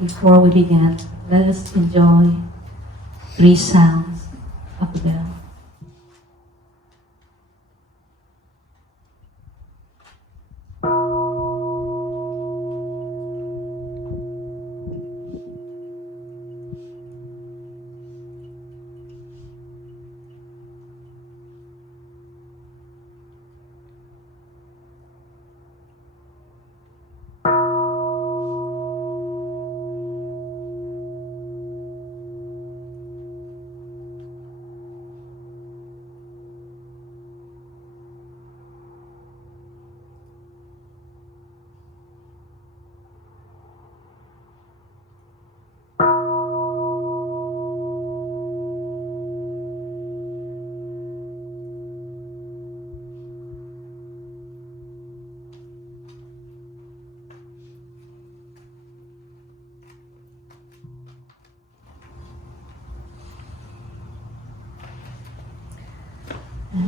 before we begin, let us enjoy 3 sounds of the bell.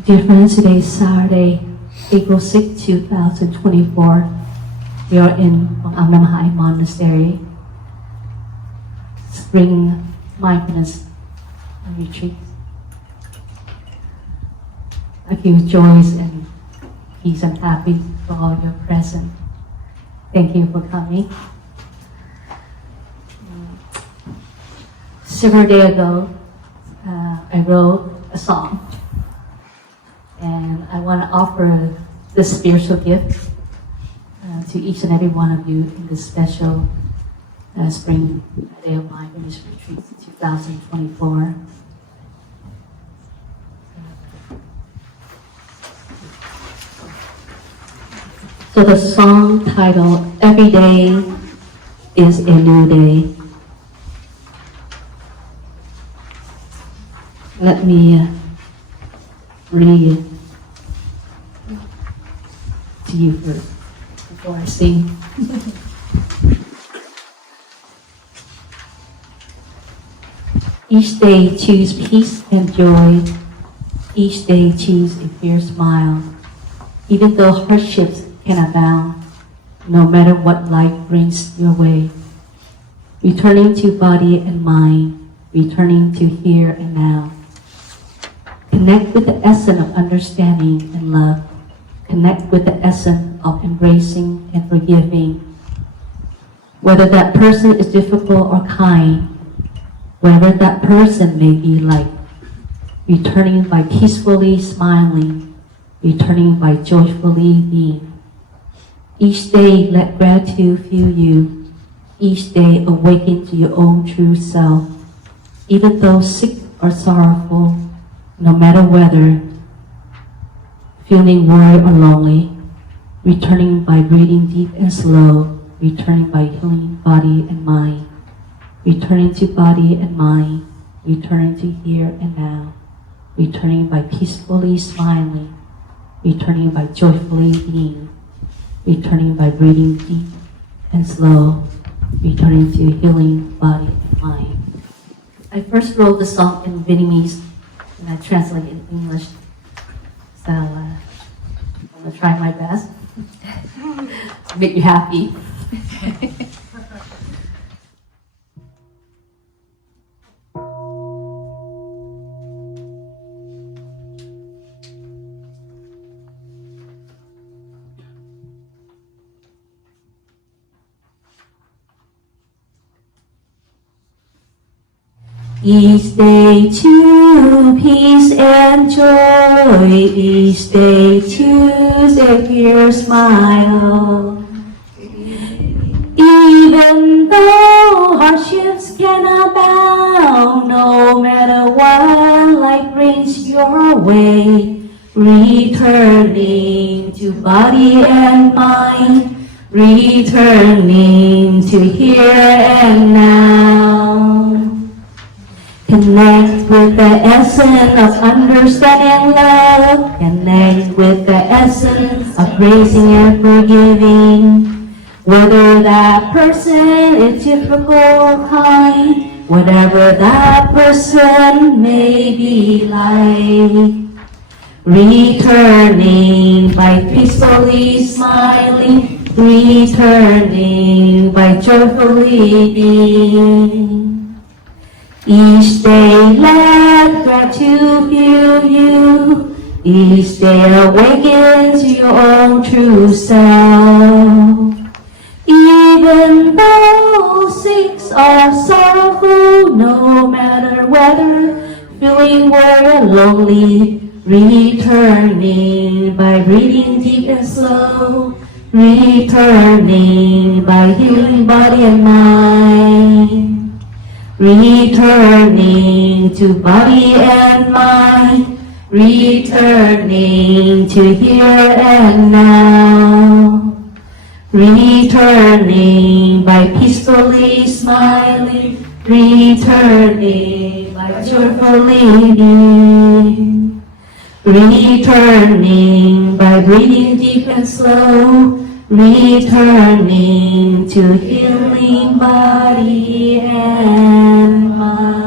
Dear friends, today is Saturday, April 6, 2024. We are in Monastery, Spring Mindfulness Retreat. I feel joys and peace and happy for all your present. Thank you for coming. Several days ago, I wrote a song. And I want to offer this spiritual gift to each and every one of you in this special Spring Day of Mindfulness Retreat 2024. So the song titled, Every Day is a New Day. Let me read to you first before I sing. Each day choose peace and joy. Each day choose a fierce smile. Even though hardships can abound, no matter what life brings your way. Returning to body and mind, returning to here and now. Connect with the essence of understanding and love. Connect with the essence of embracing and forgiving. Whether that person is difficult or kind, whatever that person may be like, returning by peacefully smiling, returning by joyfully being. Each day let gratitude fill you. Each day awaken to your own true self. Even though sick or sorrowful, no matter whether feeling worried or lonely, returning by breathing deep and slow, returning by healing body and mind, returning to body and mind, returning to here and now, returning by peacefully smiling, returning by joyfully being, returning by breathing deep and slow, returning to healing body and mind. I first wrote the song in Vietnamese and I translate it in English. So I'm going to try my best to make you happy. Each day choose peace and joy. Each day choose a pure smile. Even though hardships can abound, no matter what life brings your way, returning to body and mind, returning to here and now. Connect with the essence of understanding love. Connect with the essence of raising and forgiving. Whether that person is difficult or kind, whatever that person may be like. Returning by peacefully smiling, returning by joyfully being. Each day let gratitude fill you, each day awaken to your own true self. Even though six are sorrowful, no matter whether feeling weary or lonely, returning by breathing deep and slow, returning by healing body and mind, returning to body and mind, returning to here and now. Returning by peacefully smiling, returning by joyfully being, returning by breathing deep and slow, returning to healing body and mind.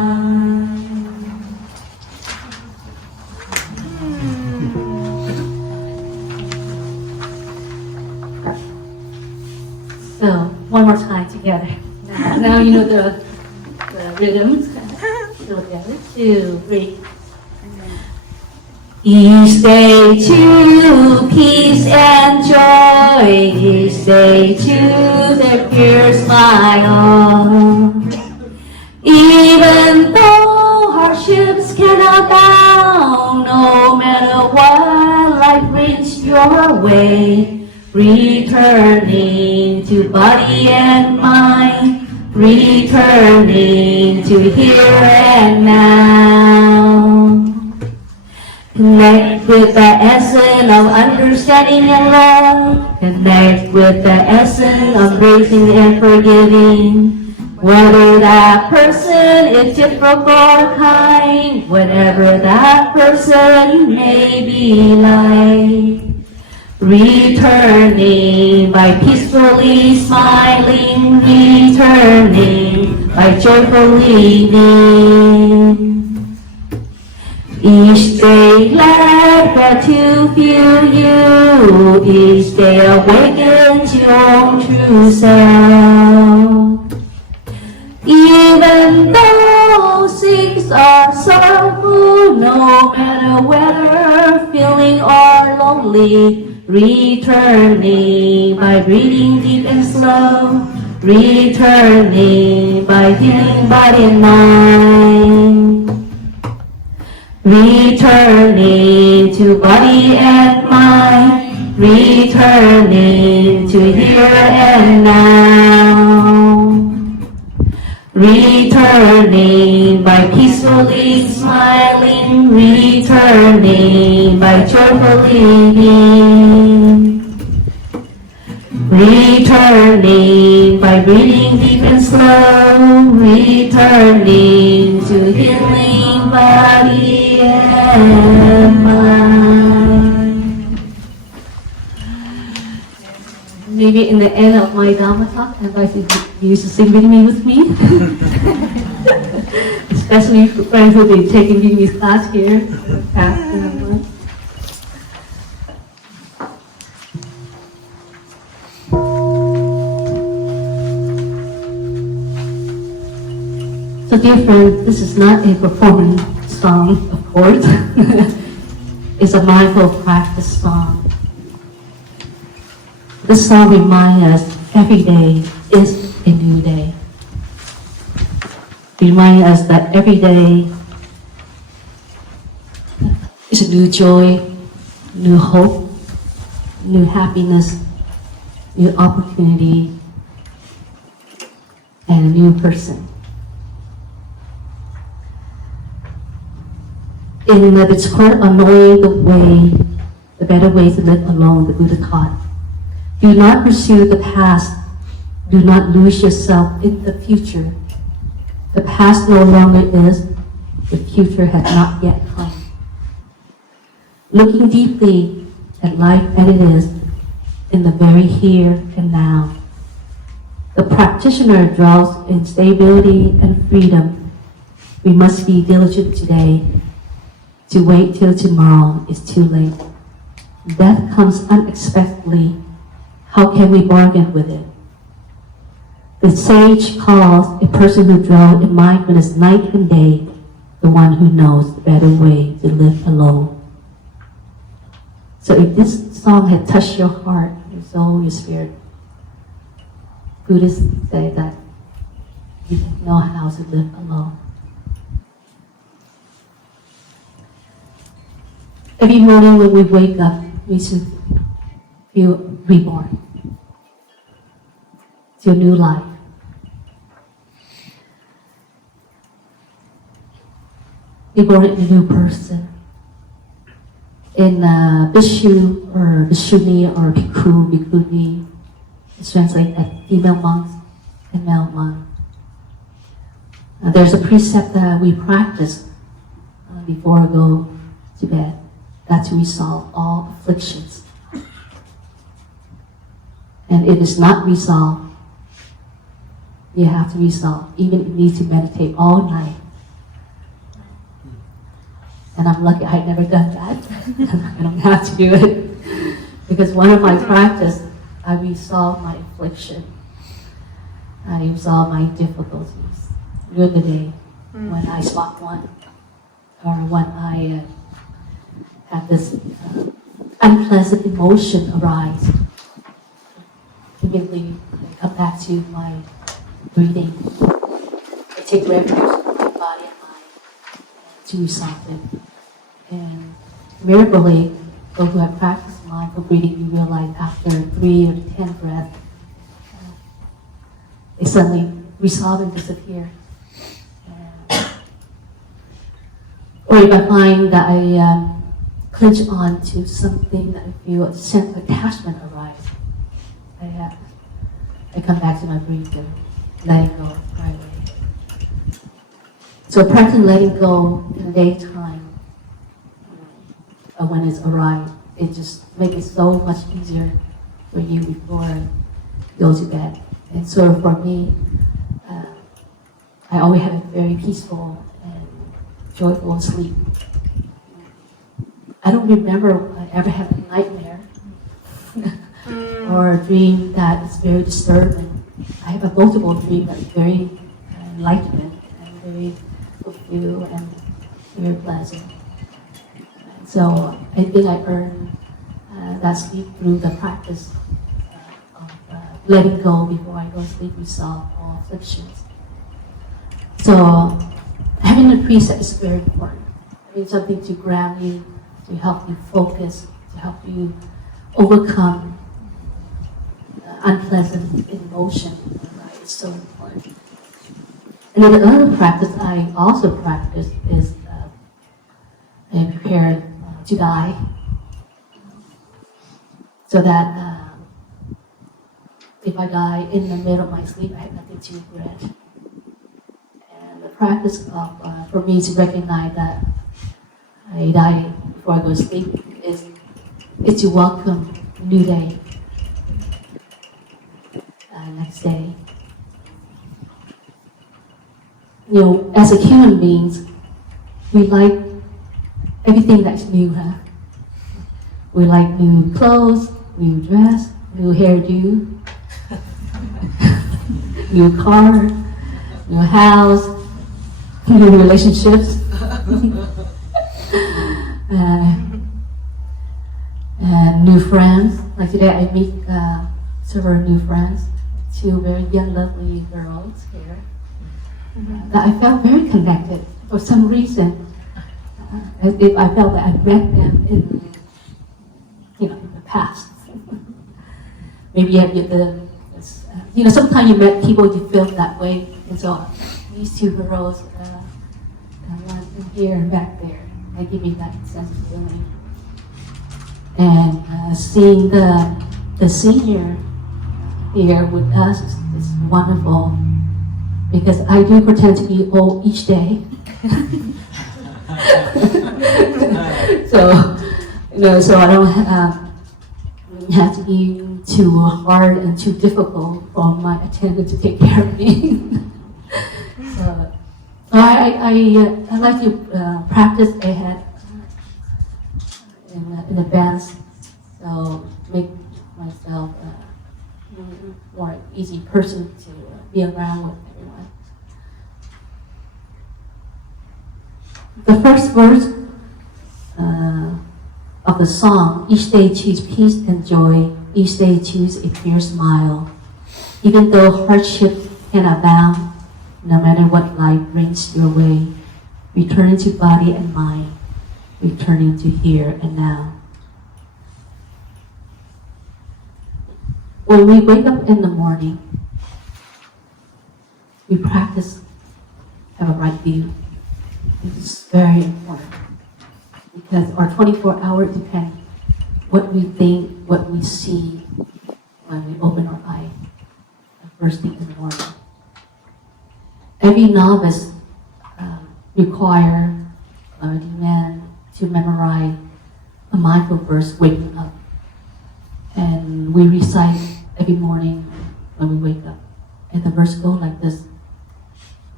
So, one more time together. Now you know the rhythms. So together, 2, 3. Each day to peace and joy, each day to the pure smile. Even though hardships cannot bound, no matter what life brings your way, returning to body and mind, returning to here and now. Connect with the essence of understanding and love. Connect with the essence of embracing and forgiving. Whether that person is different or kind, whatever that person may be like. Returning by peacefully smiling, returning by joyfully being. Each day let gratitude fill you, each day awaken to your own true self. Even though six are sorrowful, no matter whether feeling or lonely, returning by breathing deep and slow, returning by healing body and mind, returning to body and mind, returning to here and now, returning by peacefully smiling, returning by joyfully being, returning by breathing deep and slow, returning to healing body and mind. Maybe in the end of my Dharma talk, I'd like you to sing with me. Especially for friends who have been taking Vietnamese class here for the past months. So dear friends, this is not a performance song, of course. It's a mindful practice song. This song reminds us every day is a new day. Remind us that every day is a new joy, new hope, new happiness, new opportunity, and a new person. In the discourse on knowing the better way to live alone, the Buddha taught, do not pursue the past, do not lose yourself in the future. The past no longer is, the future has not yet come. Looking deeply at life as it is, in the very here and now, the practitioner draws in stability and freedom. We must be diligent today. To wait till tomorrow is too late. Death comes unexpectedly. how can we bargain with it? The sage calls a person who dwells in mindfulness night and day the one who knows the better way to live alone. So if this song had touched your heart, your soul, your spirit, Buddhists say that you know how to live alone. Every morning when we wake up, we should feel reborn to a new life. Reborn in a new person. In Bhikshu or Bhikshuni or Bhikkhu, Bhikkhuni, it's translated as female monks and male monks. There's a precept that we practice before we go to bed. That's to resolve all afflictions. And if it's not resolved, you have to resolve. Even if you need to meditate all night. And I'm lucky I never done that. I don't have to do it. Because one of my practice, I resolve my affliction. I resolve my difficulties during the day when I spot one. Or when I have this unpleasant emotion arise. Immediately I come back to my breathing. I take refuge in my body and mind to resolve it. And miracly, those who have practiced mindful breathing, you realize after 3 or 10 breaths, they suddenly resolve and disappear. Or if I find that I clinch on to something that I feel a sense of attachment arise, I come back to my breathing, letting go right away. So practicing letting go in the daytime, when it's arrived, it just makes it so much easier for you before you go to bed. And so for me, I always have a very peaceful and joyful sleep. I don't remember I ever had a nightmare or a dream that is very disturbing. I have a multiple dream that's very enlightenment and very fulfilled and very pleasant. So I think I earned that sleep through the practice of letting go before I go to sleep, resolve all afflictions. So having a precept is very important. Having something to ground you, to help you focus, to help you overcome unpleasant emotion. Right? It's so important. And then the other practice I also practice is I prepare to die, so that if I die in the middle of my sleep, I have nothing to regret. And the practice of, for me to recognize that I die before I go to sleep is to welcome a new day, next day. You know, as a human beings, we like everything that's new, huh? We like new clothes, new dress, new hairdo, new car, new house, new relationships, and new friends. Like today I meet several new friends, 2 very young, lovely girls here, that I felt very connected for some reason. As if I felt that I met them in, in the past. Maybe you have sometimes you met people you feel that way, and so these 2 girls, one here and back there, they give me that sense of feeling. And seeing the senior here with us is wonderful, because I do pretend to be old each day. So I don't have to be too hard and too difficult for my attendant to take care of me. So I like to practice ahead in advance, so make myself easy person to be around with everyone. The first verse of the song, each day choose peace and joy, each day choose a pure smile. Even though hardship can abound, no matter what life brings your way, returning to body and mind, returning to here and now. When we wake up in the morning, we practice have a right view. This is very important because our 24-hour depends what we think, what we see when we open our eye the first thing in the morning. Every novice require or demand to memorize a mindful verse waking up, and we recite every morning when we wake up. And the verse goes like this: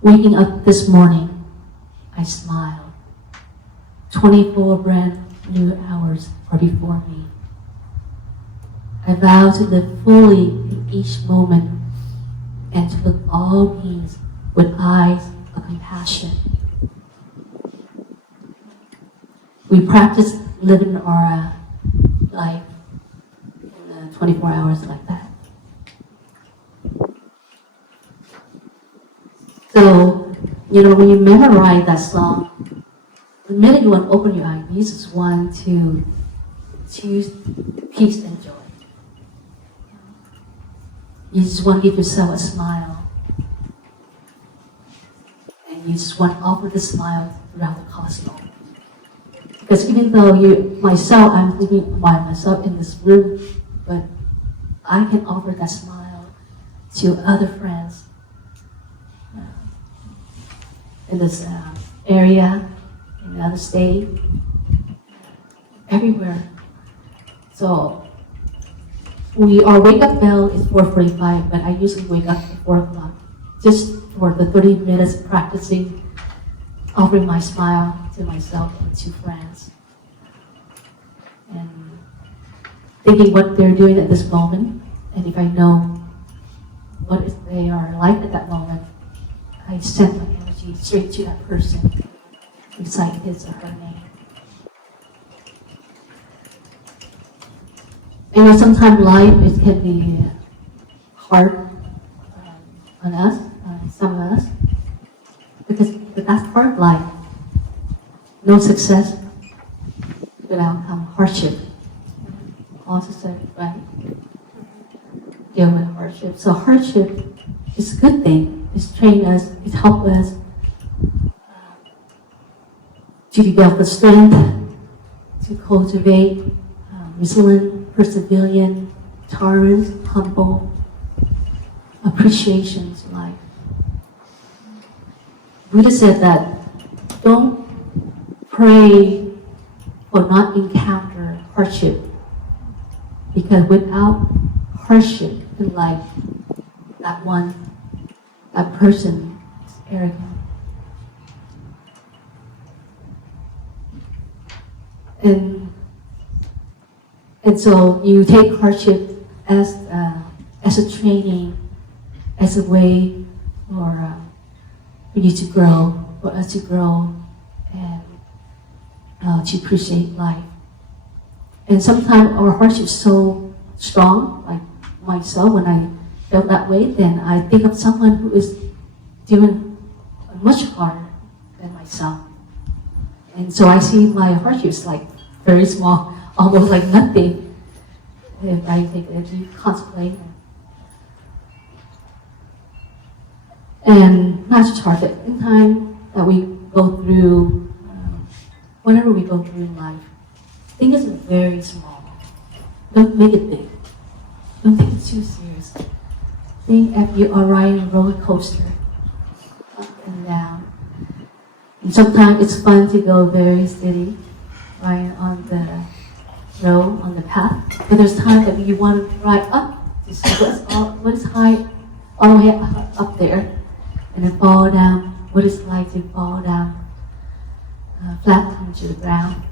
waking up this morning, I smile. 24 brand new hours are before me. I vow to live fully in each moment and to look all beings with eyes of compassion. We practice living our life in 24 hours like that. So, when you memorize that song, the minute you want to open your eyes, you just want to choose peace and joy. You just want to give yourself a smile. And you just want to offer the smile throughout the cosmos. Because even though I'm living by myself in this room, but I can offer that smile to other friends in this area, in another state, everywhere. So our wake-up bell is 4:45, but I usually wake up at 4 o'clock, just for the 30 minutes practicing, offering my smile to myself and to friends, and thinking what they're doing at this moment, and if I know what they are like at that moment, I send my energy straight to that person, recite his or her name. And sometimes life can be hard on us, some of us, but that's part of life. No success without hardship. Also said, right? Deal with hardship. So hardship is a good thing. It's trained us, it helps us to develop the strength, to cultivate resilience, perseverance, tolerance, humble, appreciation to life. Buddha said that don't pray for not encounter hardship, because without hardship in life, that person is arrogant. And so you take hardship as a training, as a way for you to grow, for us to grow, and to appreciate life. And sometimes our hardship is so strong, like myself, when I felt that way, then I think of someone who is doing much harder than myself. And so I see my hardships like very small, almost like nothing. If I take a deep contemplate. And Master Tran, in time that we go through, whatever we go through in life, think it's very small. Don't make it big. Don't take it too serious. Think if you are riding a roller coaster, up and down. And sometimes it's fun to go very steady, right on the road, on the path. But there's times that you want to ride up to see what is high, all the way up there, and then fall down. What it's like to fall down, flat onto the ground,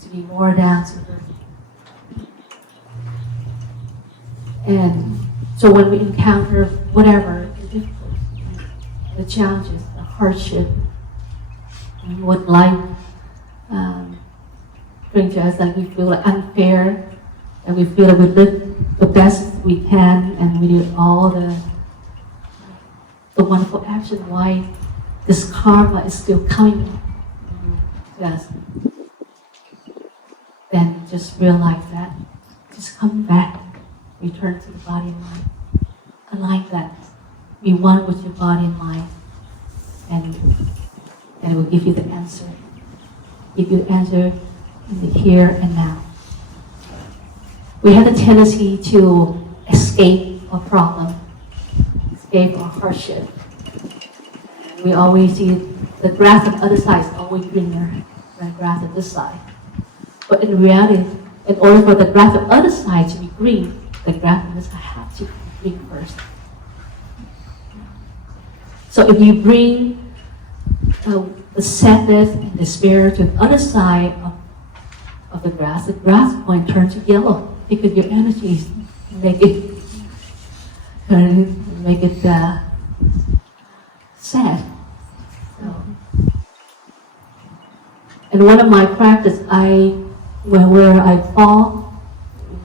to be more down to earth. And So when we encounter whatever, the difficulties, the challenges, the hardship, and what life brings to us, like we feel like unfair, and we feel that we live the best we can, and we do all the wonderful action, why this karma is still coming to us. Then just realize that. Just come back, return to the body and mind. Align that. Be one with your body and mind. And it will give you the answer. Give you the answer in the here and now. We have a tendency to escape a problem, escape a hardship. We always see the grass on the other side is always greener than the grass on this side. But in reality, in order for the grass on the other side to be green, the grass on this side has to be green first. So if you bring the sadness and despair to the other side of the grass is going to turn to yellow because your energies make it sad. So, and one of my practice, where I fall,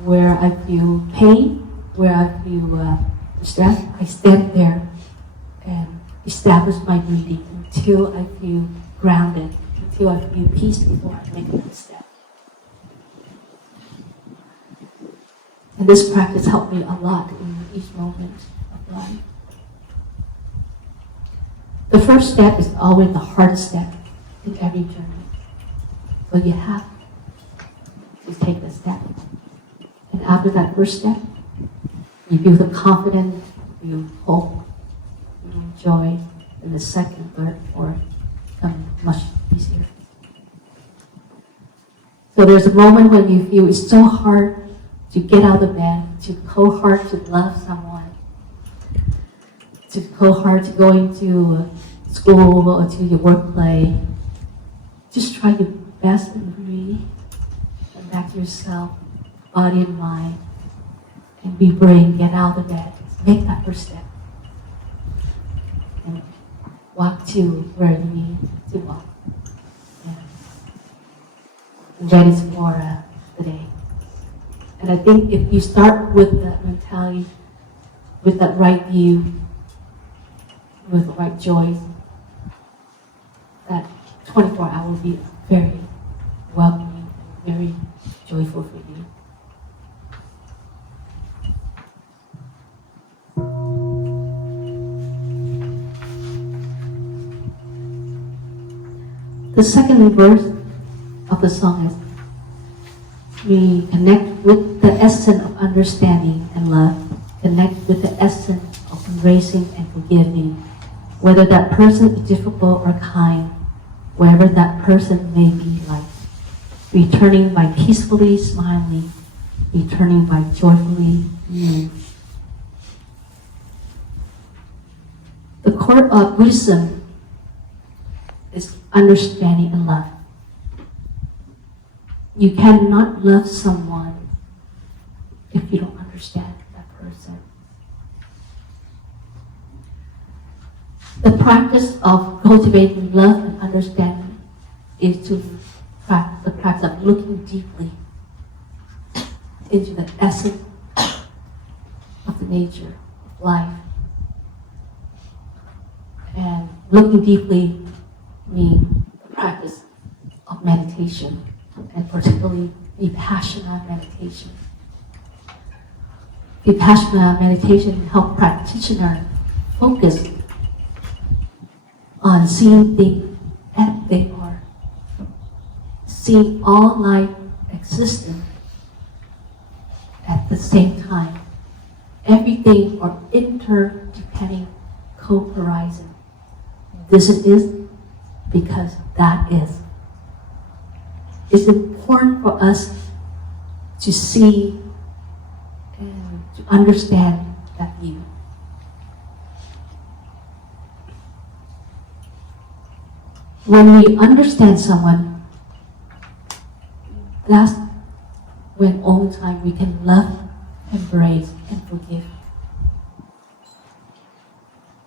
where I feel pain, where I feel stress, I stand there and establish my breathing until I feel grounded, until I feel peace before I make another step. And this practice helped me a lot in each moment of life. The first step is always the hardest step in every journey. But you have to take the step. And after that first step, you feel the confidence, you hope, you joy, and the second, third, fourth become much easier. So there's a moment when you feel it's so hard to get out of bed, to go hard to love someone, to go hard to go into school or to your workplace. Just try your best and breathe, and back to yourself, body and mind, and be brave, get out of bed, make that first step, and walk to where you need to walk, and ready for the day. And I think if you start with that mentality, with that right view, with the right joy, that 24 hours will be very welcoming, very joyful for you. The second verse of the song is, we connect with the essence of understanding and love, connect with the essence of embracing and forgiving, whether that person is difficult or kind, wherever that person may be like, returning by peacefully smiling, returning by joyfully moved. The core of Buddhism is understanding and love. You cannot love someone if you don't understand that person. The practice of cultivating love and understanding is the practice of looking deeply into the essence of the nature of life. And looking deeply means the practice of meditation, and particularly Vipassana meditation. Vipassana meditation helps practitioners focus on seeing things as they are, seeing all life existing at the same time. Everything are interdepending co-horizon. This is because that is. It's important for us to see and to understand that view. When we understand someone, that's when all the time we can love, embrace, and forgive.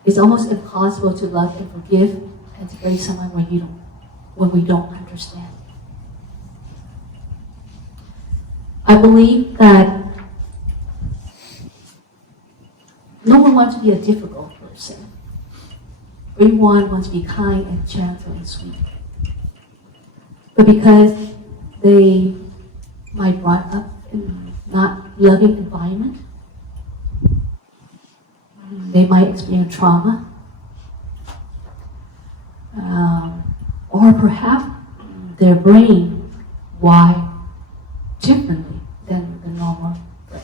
It's almost impossible to love and forgive and to praise someone when we don't understand. I believe that no one wants to be a difficult person. Everyone wants to be kind and gentle and sweet. But because they might brought up in not loving environment, they might experience trauma, or perhaps their brain wired differently than the normal brain.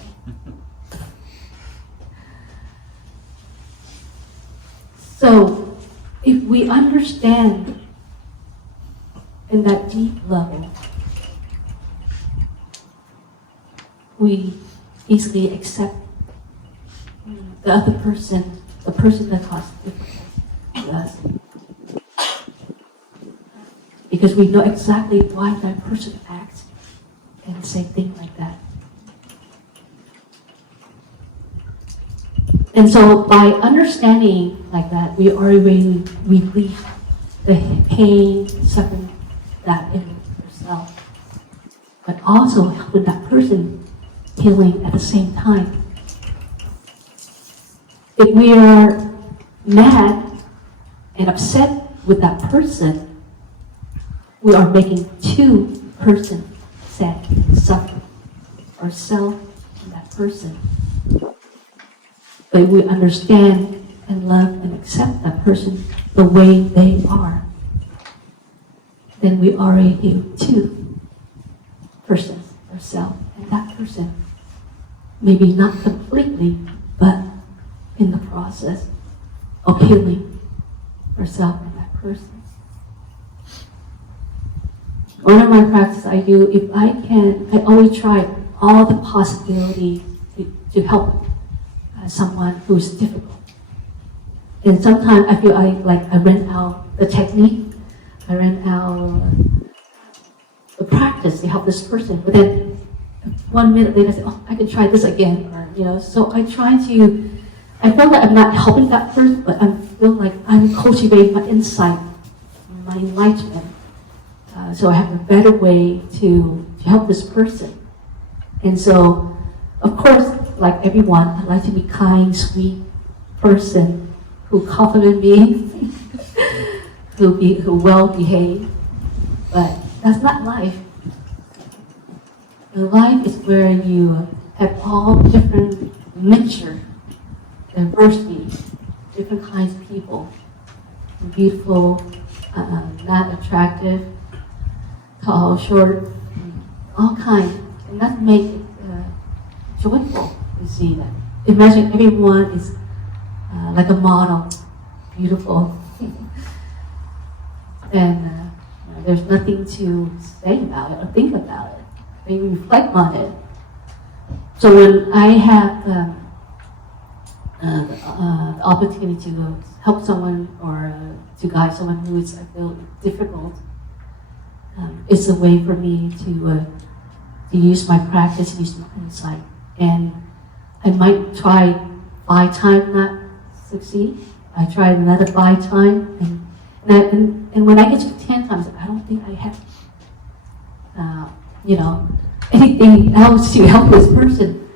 So, if we understand in that deep level, we easily accept the other person, the person that caused difficulty to us. Because we know exactly why that person acts and say things like that. And so by understanding like that, we already relieve the pain, suffering that in yourself, but also helping that person healing at the same time. If we are mad and upset with that person, we are making two persons sad and suffer, ourselves and that person. But if we understand and love and accept that person the way they are, then we already heal two persons, ourselves and that person. Maybe not completely, but in the process of healing ourselves and that person. One of my practices I do, if I can, I always try all the possibilities to help someone who's difficult. And sometimes I feel I ran out the technique, I ran out the practice to help this person. But then 1 minute later I say, oh, I can try this again. Or, so I feel like I'm not helping that person, but I feel like I'm cultivating my insight, my enlightenment. So I have a better way to help this person. And so, of course, like everyone, I like to be kind, sweet person who compliment me, who well behaved. But that's not life. And life is where you have all different mixture, diversity, different kinds of people, beautiful, not attractive, tall, short, all kinds, and that makes it joyful to see that. Imagine everyone is like a model, beautiful, and there's nothing to say about it or think about it, maybe reflect on it. So when I have the opportunity to help someone or to guide someone who is, I feel, difficult, it's a way for me to use my practice, use my insight. And I might try 5 times not succeed. I try another 5 times, and when I get to 10 times, I don't think I have, anything else to help this person.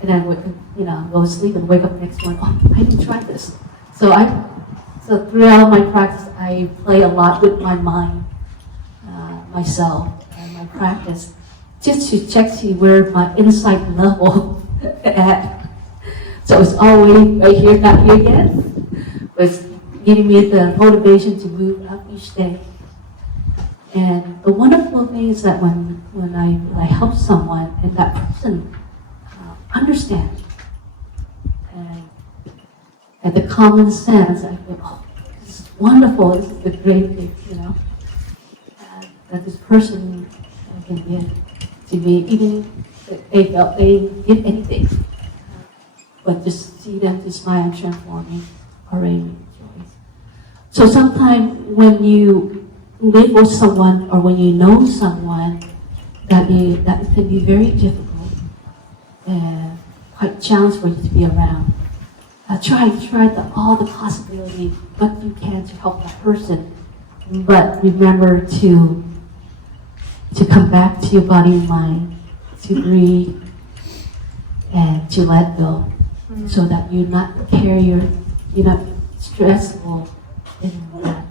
And then go to sleep and wake up the next morning. Oh, I didn't try this. So throughout my practice, I play a lot with my mind, myself, and my practice, just to check see where my insight level at. So it's always right here, not here yet. But it's giving me the motivation to move up each day. And the wonderful thing is that when I help someone and that person understands and the common sense, I feel, oh, this is wonderful, this is the great thing, that this person can give to me, even if they felt they give anything. But just see them to smile and transform me already joy. So sometimes when you live with someone or when you know someone, that can be very difficult and quite challenging for you to be around. try all the possibilities, what you can to help that person. But remember to come back to your body and mind, to breathe, and to let go, so that you're not stressful in that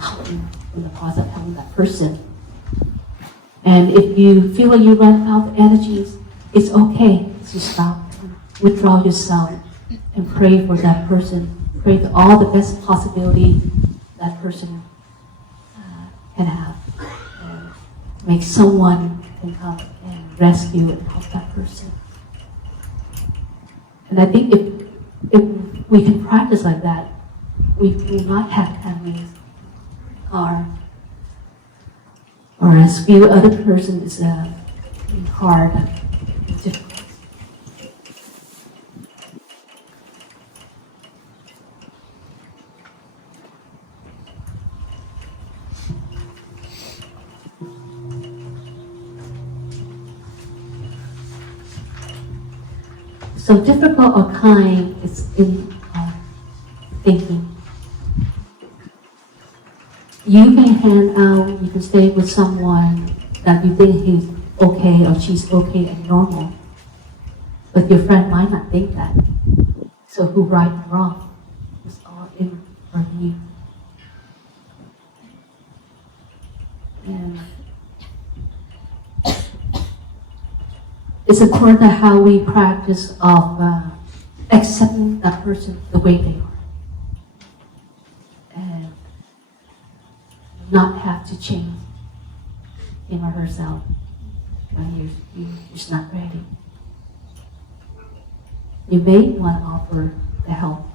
helping in the process of helping that person. And if you feel like you run out of energies, it's okay to stop, withdraw yourself, and pray for that person. Pray for all the best possibility that person can have. And make someone can come and rescue and help that person. And I think if we can practice like that, we will not have enemies or as view other person is hard and difficult. So difficult or kind is in thinking. You can hang out, you can stay with someone that you think he's okay or she's okay and normal, but your friend might not think that. So who right and wrong? It's all in for you. And it's important how we practice of accepting that person the way they are. And not have to change him or herself when you're just not ready. You may want to offer the help,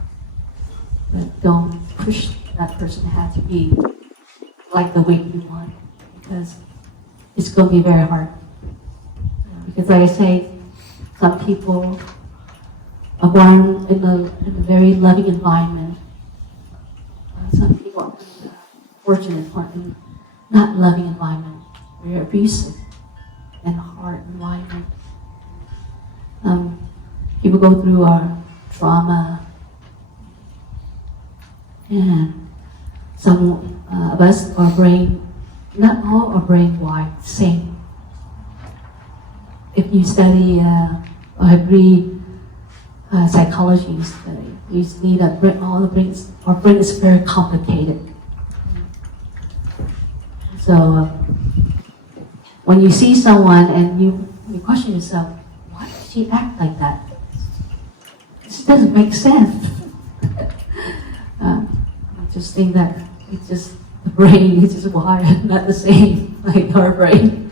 but don't push that person to have to be like the way you want, because it's going to be very hard. Because like I say, some people are born in a very loving environment. Some people are fortunate or in not loving environment, very abusive and hard environment. People go through our trauma, and some of us are brain, not all are brain wired same. If you study or read psychology, you see that our brain is very complicated. So when you see someone and you question yourself, why does she act like that? This doesn't make sense. I just think that it's just the brain is just wired not the same like our brain.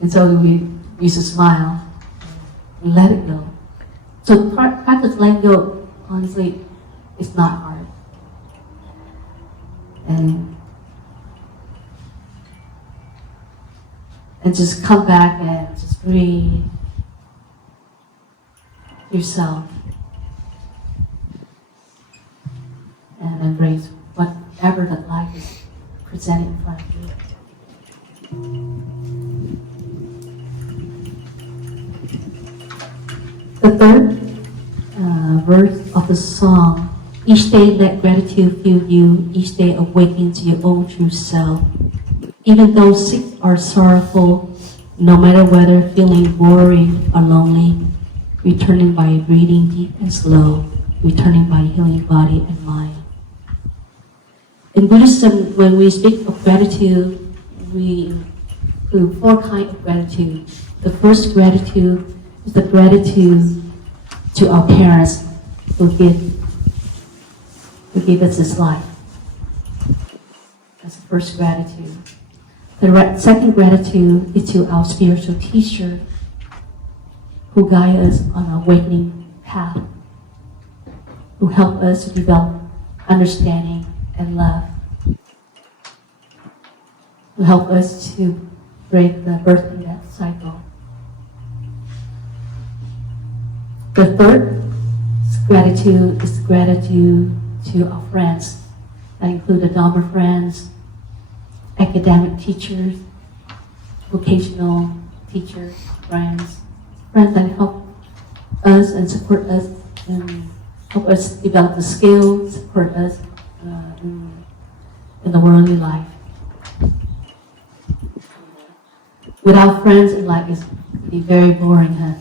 And so we used to smile and let it go. So practice letting go, honestly, it's not hard. And just come back and just breathe yourself and embrace whatever that life is presenting in front of you. The third verse of the song, each day let gratitude fill you, each day awaken to your own true self. Even though sick or sorrowful, no matter whether feeling worried or lonely, returning by breathing deep and slow, returning by healing body and mind. In Buddhism, when we speak of gratitude, we include 4 kinds of gratitude. The first gratitude is the gratitude to our parents who gave us this life. That's the first gratitude. The second gratitude is to our spiritual teacher who guide us on our awakening path, who help us to develop understanding and love, who help us to break the birth and death cycle. The third gratitude is gratitude to our friends. That include the Dharma friends, academic teachers, vocational teachers, friends that help us and support us and help us develop the skills, support us in the worldly life. Without friends in life, it's be very boring, huh?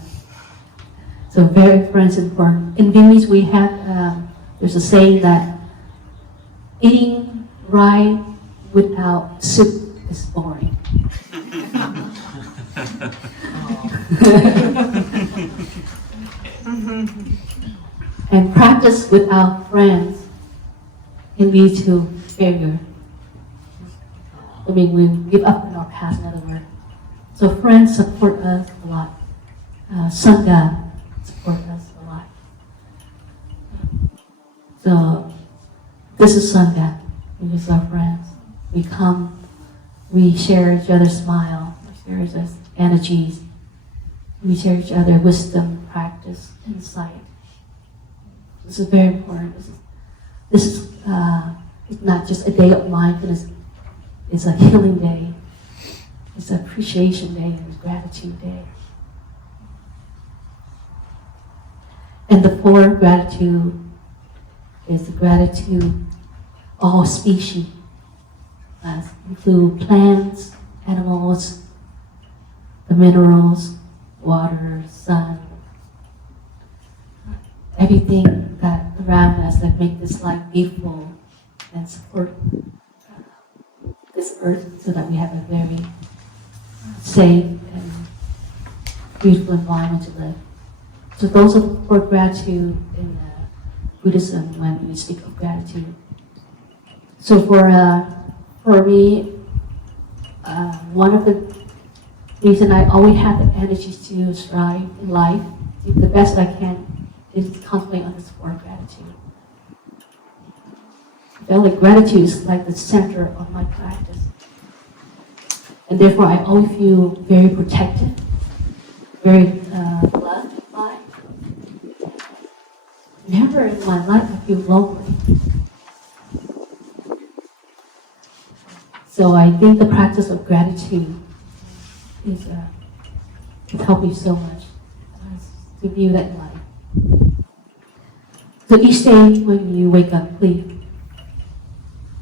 So very friends important. In Vietnamese, we have there's a saying that eating rice without soup is boring. And practice without friends can lead to failure. I mean, we give up on our path, in other words. So friends support us a lot. Sangha support us a lot. So this is Sangha. We is our friends. We come, we share each other's smile, we share each other's energies, we share each other wisdom, practice, insight. This is very important. This is it's not just a day of mindfulness. It's a healing day. It's an appreciation day. It's a gratitude day. And the fourth gratitude is the gratitude all species, include plants, animals, the minerals, water, sun, everything that around us that make this life beautiful and support this earth so that we have a very safe and beautiful environment to live. So those are for gratitude in Buddhism when we speak of gratitude. So for me, one of the reasons I always have the energy to strive in life, do the best I can, is constantly on this for gratitude. I feel like gratitude is like the center of my practice. And therefore I always feel very protected, very loved by. Never in my life I feel lonely. So I think the practice of gratitude is helped me so much to view that in life. So each day when you wake up, please,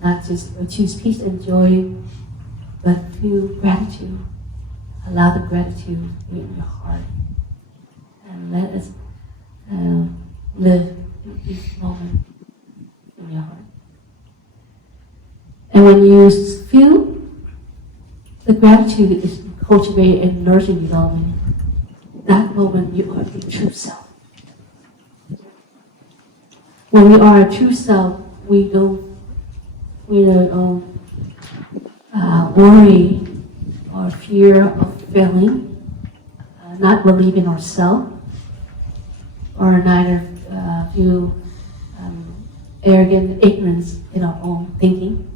not just choose peace and joy, but feel gratitude. Allow the gratitude to be in your heart. And let us live in each moment in your heart. And when you feel the gratitude is cultivated and nurturing development, that moment you are the true self. When we are a true self, we don't worry or fear of failing, not believe in ourselves, or neither feel arrogant ignorance in our own thinking.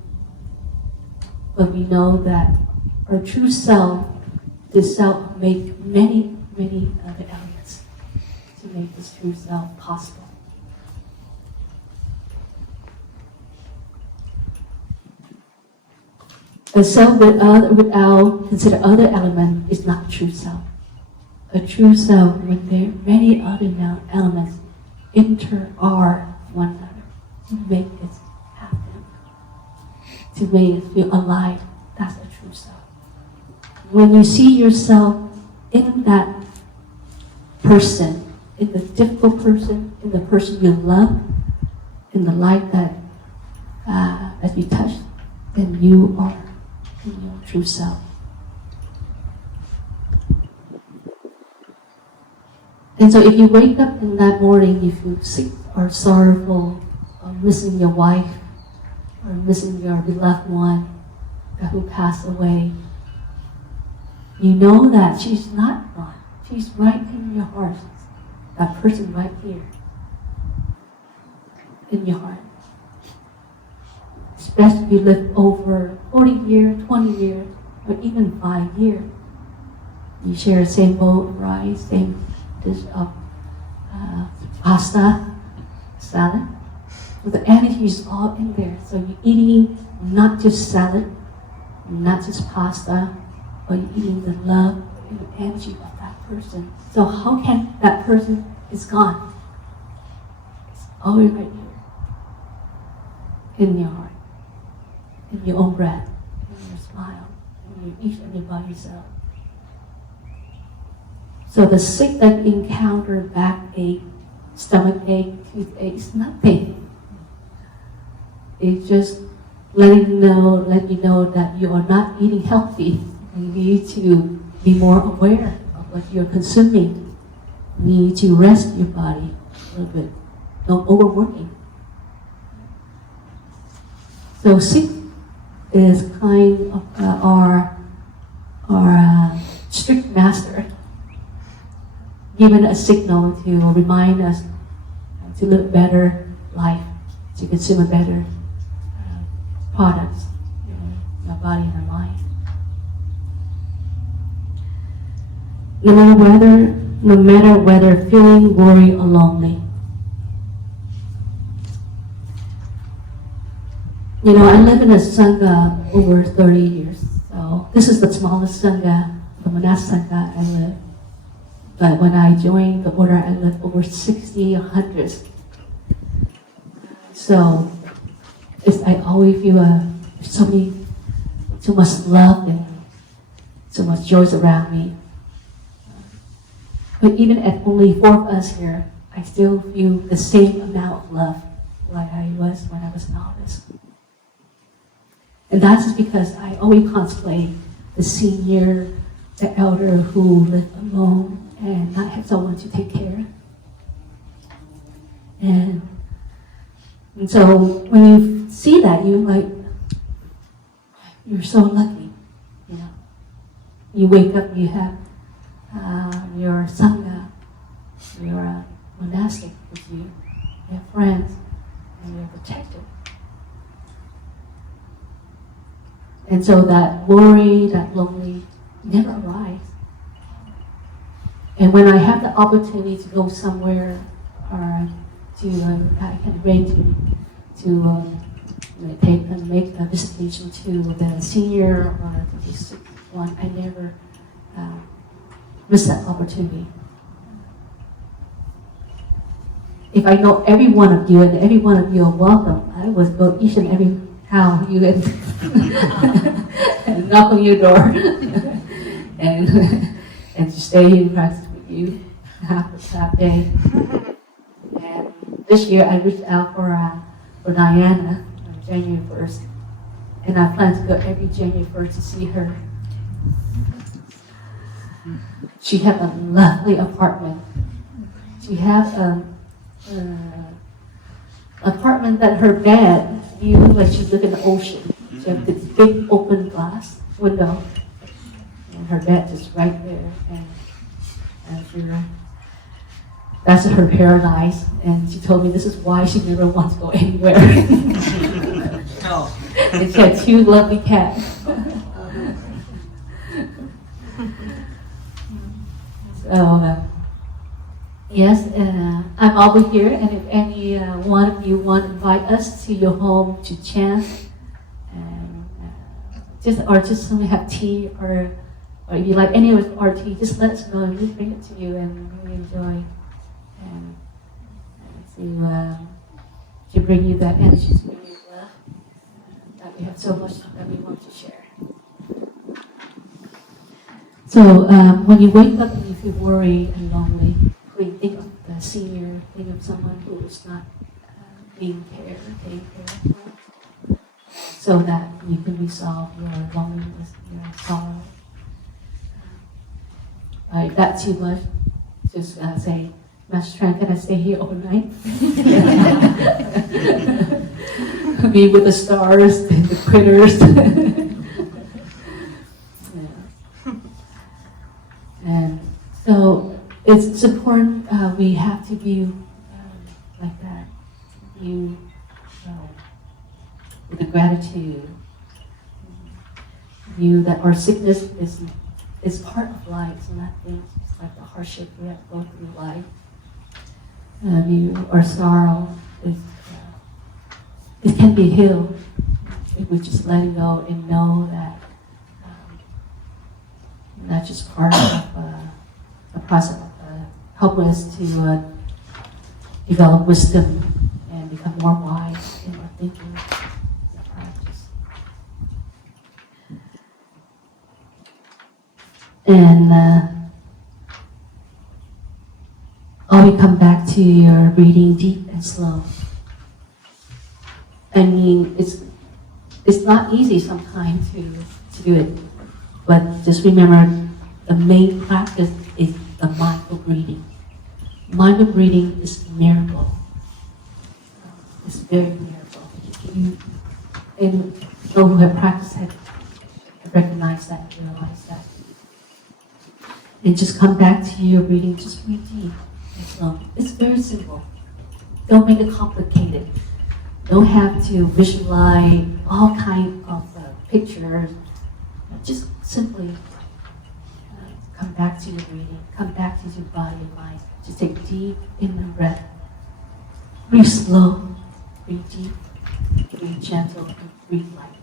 But we know that our true self, this self, make many, many other elements to make this true self possible. A self without consider other element is not a true self. A true self when there are many other elements inter-are one another to make it happen, to make it feel alive. That's a true self. When you see yourself in that person, in the difficult person, in the person you love, in the light that you touch, then you are in your true self. And so if you wake up in that morning, if you sick or sorrowful, or missing your wife, or missing your beloved one who passed away, you know that she's not gone. She's right in your heart. That person right here. In your heart. Especially if you live over 40 years, 20 years, or even 5 years. You share the same bowl of rice, same dish of pasta, salad. So the energy is all in there. So you're eating not just salad, not just pasta, but you're eating the love and the energy of that person. So how can that person is gone? always right here, in your heart, in your own breath, in your smile, in each and every body cell. So the sick that encounter backache, stomach ache, toothache is nothing. It's just let you know that you are not eating healthy. You need to be more aware of what you're consuming. You need to rest your body a little bit. Don't overworking. So sick is kind of our strict master, given a signal to remind us to live a better life, to consume a better products, in our body and our mind. No matter whether feeling worried or lonely. I live in a sangha over 30 years. So this is the smallest sangha, the monastic sangha I live. But when I joined the order, I lived over 60 or hundreds. So I always feel so much love and so much joy around me. But even at only 4 of us here, I still feel the same amount of love like I was when I was novice. And that's because I always contemplate the senior, the elder who live alone and not have someone to take care. And so when you see that, you're so lucky. You wake up, you have your sangha, your monastic with you, you have friends, and you're protected. And so that worry, that lonely, never arrives. And when I have the opportunity to go somewhere or to I can arrange to make a visitation to the senior or the sick one, I never miss that opportunity. If I know every one of you and every one of you are welcome, I would go each and every house you and knock on your door and to stay here and practice with you half day. And this year I reached out for Diana on January 1st, and I plan to go every January 1st to see her. She had a lovely apartment. She had an apartment that her bed view like she lived in the ocean. She had this big open glass window, and her bed is right there. And that's her paradise. And she told me this is why she never wants to go anywhere. Oh. And she had 2 lovely cats. So, yes, I'm over here, and if any one of you want to invite us to your home to chant, and just have tea, or if you like any of our tea, just let us know, and we'll bring it to you, and we enjoy, and to bring you that energy, to bring you love, that we have so much that we want to share. So when you wake up and you feel worried and lonely, please think of the senior, think of someone who is not taking care of, so that you can resolve your loneliness, your sorrow. If that's too much, just say, Master Tran, can I stay here overnight? Be with the stars and the critters. And so it's important we have to view like that, view with the gratitude, view that our sickness is part of life, it's nothing, it's like the hardship we have to go through life. View our sorrow, it can be healed if we just let it go and know that that's just part of the process of helping us to develop wisdom more wise in our thinking, in our practice. And always come back to your breathing deep and slow. I mean, it's not easy sometimes to do it, but just remember the main practice is the mindful breathing. Mindful breathing is a miracle. It's very miracle. And those who have practiced it recognize that, realize that. And just come back to your breathing, just breathe deep and slow. It's very simple. Don't make it complicated. Don't have to visualize all kinds of pictures. Just simply come back to your breathing, come back to your body and mind. Just take deep in the breath. Breathe slow, breathe deep, breathe gentle, and breathe light.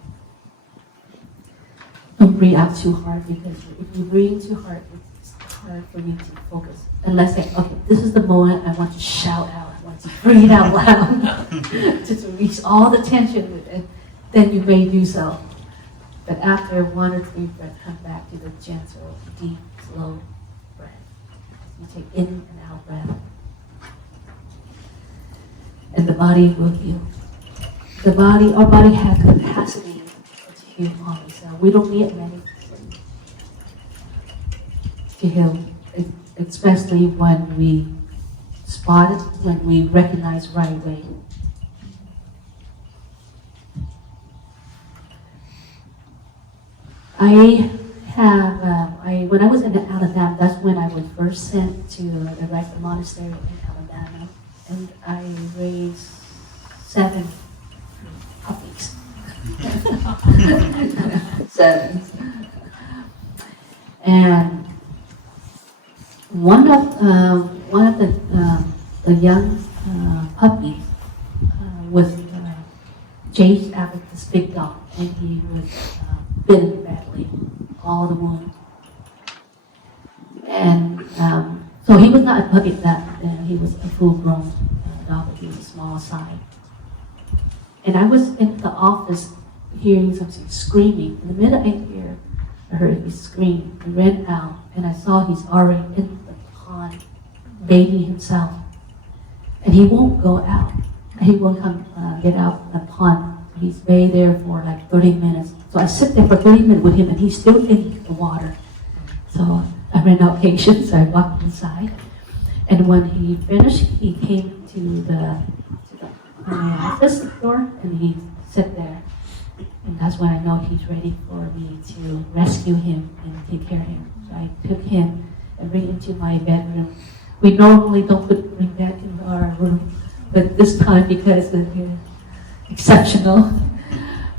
Don't breathe out too hard, because if you breathe too hard, it's hard for you to focus. Unless say, okay, this is the moment I want to shout out, I want to breathe out loud, to release all the tension with it, then you may do so. But after 1 or 3 breaths, come back to the gentle, deep, slow breath. You take in and out breath. And the body will heal. Our body has the capacity to heal on itself. We don't need many to heal, especially when we spot it, when we recognize right away. When I was in Alabama, that's when I was first sent to the Monastery in Alabama, and I raised 7 puppies. 7. And one of the young puppies was chased after this big dog, and he was bitten badly, all the wounds. And so he was not a puppy back then, he was a full-grown dog, but he was a small size. And I was in the office hearing something screaming. In the minute I heard him scream. I ran out, and I saw he's already in the pond, bathing himself. And he won't go out. He won't come get out the pond. He's bathed there for like 30 minutes. So I sit there for 30 minutes with him, and he's still in the water. So I ran out of patience. I walked inside, and when he finished, he came to my office door, and he sat there. And that's when I know he's ready for me to rescue him and take care of him. So I took him and bring him to my bedroom. We normally don't bring that in our room, but this time, because it's exceptional,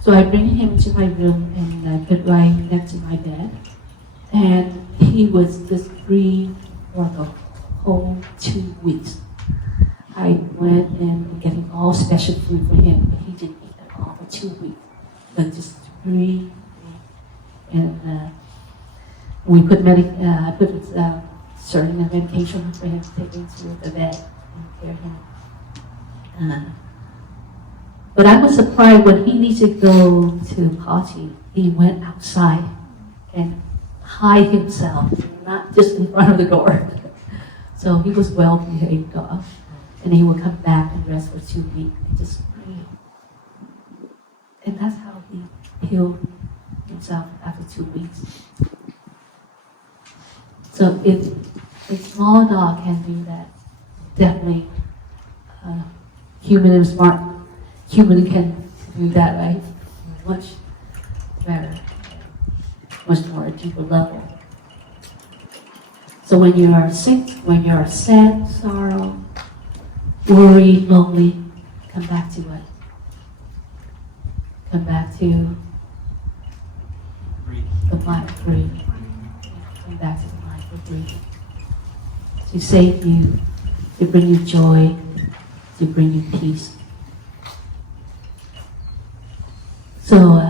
so I bring him to my room and I put right next to my bed. And he was just free for the whole 2 weeks. I went in getting all special food for him, but he didn't eat at all for 2 weeks. But just breathe. And we put certain medication for him to take into the bed and care him. But I was surprised when he needed to go to potty, he went outside and hide himself, not just in front of the door. So he was well-behaved dog. And he would come back and rest for 2 weeks and just breathe. And that's how he healed himself after 2 weeks. So if a small dog can do that, definitely human and smart human can do that, right? Much better, much more deeper level. So when you are sick, when you are sad, sorrow, worry, lonely, come back to what? Come back to the mindful breathing. Come back to the mindful breathing. To save you, to bring you joy, to bring you peace. So,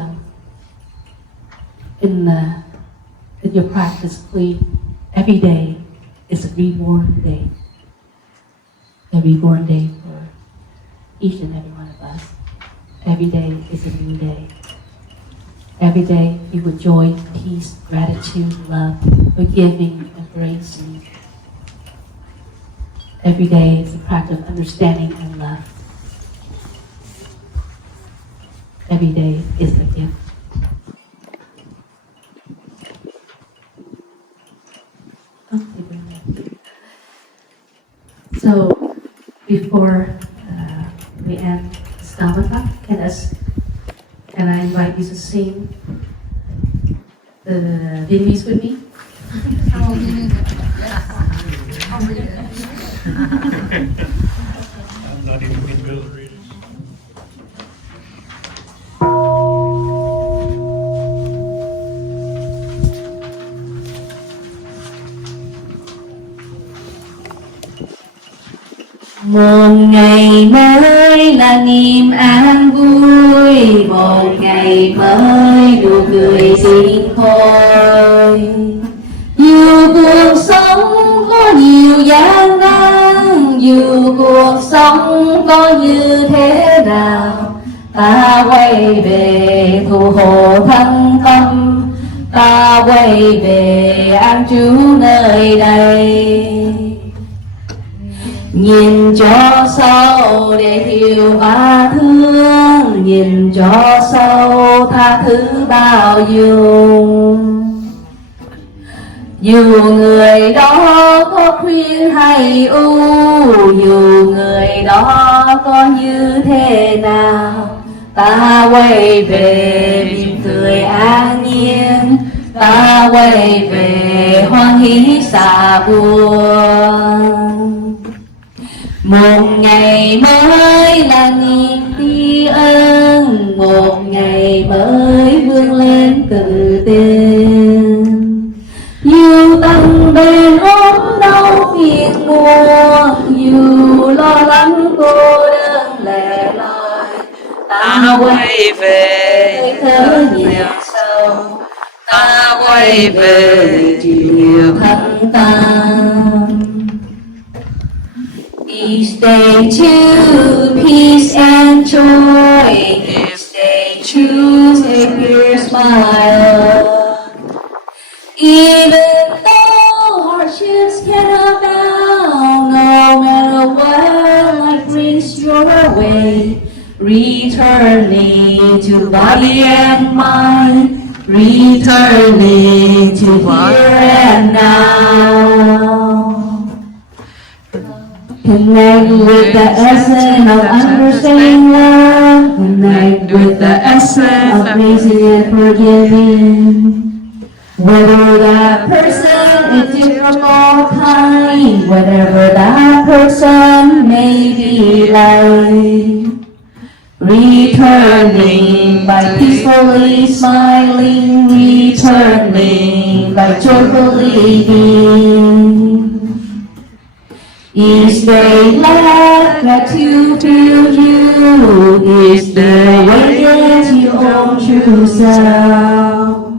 in your practice, please, every day is a reborn day. A reborn day for each and every one of us. Every day is a new day. Every day be with joy, peace, gratitude, love, forgiving, embracing. Every day is a practice of understanding and love. Every day is a gift. So, before we end this Dhamma, can I invite you to sing the Vietnamese with me? I'm not even going to be able to read it. Một ngày mới là niềm an vui, một ngày mới nụ cười sinh khôi. Dù cuộc sống có nhiều gian nan, dù cuộc sống có như thế nào, ta quay về thủ hộ thân tâm, ta quay về an trú nơi đây. Nhìn cho sâu để hiểu và thương, nhìn cho sâu tha thứ bao dung. Dù người đó có khuyên hay u, dù người đó có như thế nào, ta quay về mỉm cười an nhiên, ta quay về hoan hỷ xả buồn. Một ngày mới là niềm tri ân, một ngày mới vươn lên tự tin. Dù tăng bên ốm đau phiền muộn, dù lo lắng cô đơn lẻ loi, ta quay về thở nhẹ sâu, ta quay về chiều thân tâm. Each day to peace and joy, each day choose a clear smile. Even though hardships can abound, no matter what life brings your way, returning to body and mind, returning to here and now. Connect with the essence of understanding love. Connect with the essence of amazing and forgiving. Whether that person is different or kind, whatever that person may be like, returning by peacefully smiling, returning by joyfully being. Each day let gratitude fill you, each day awakens your own true self.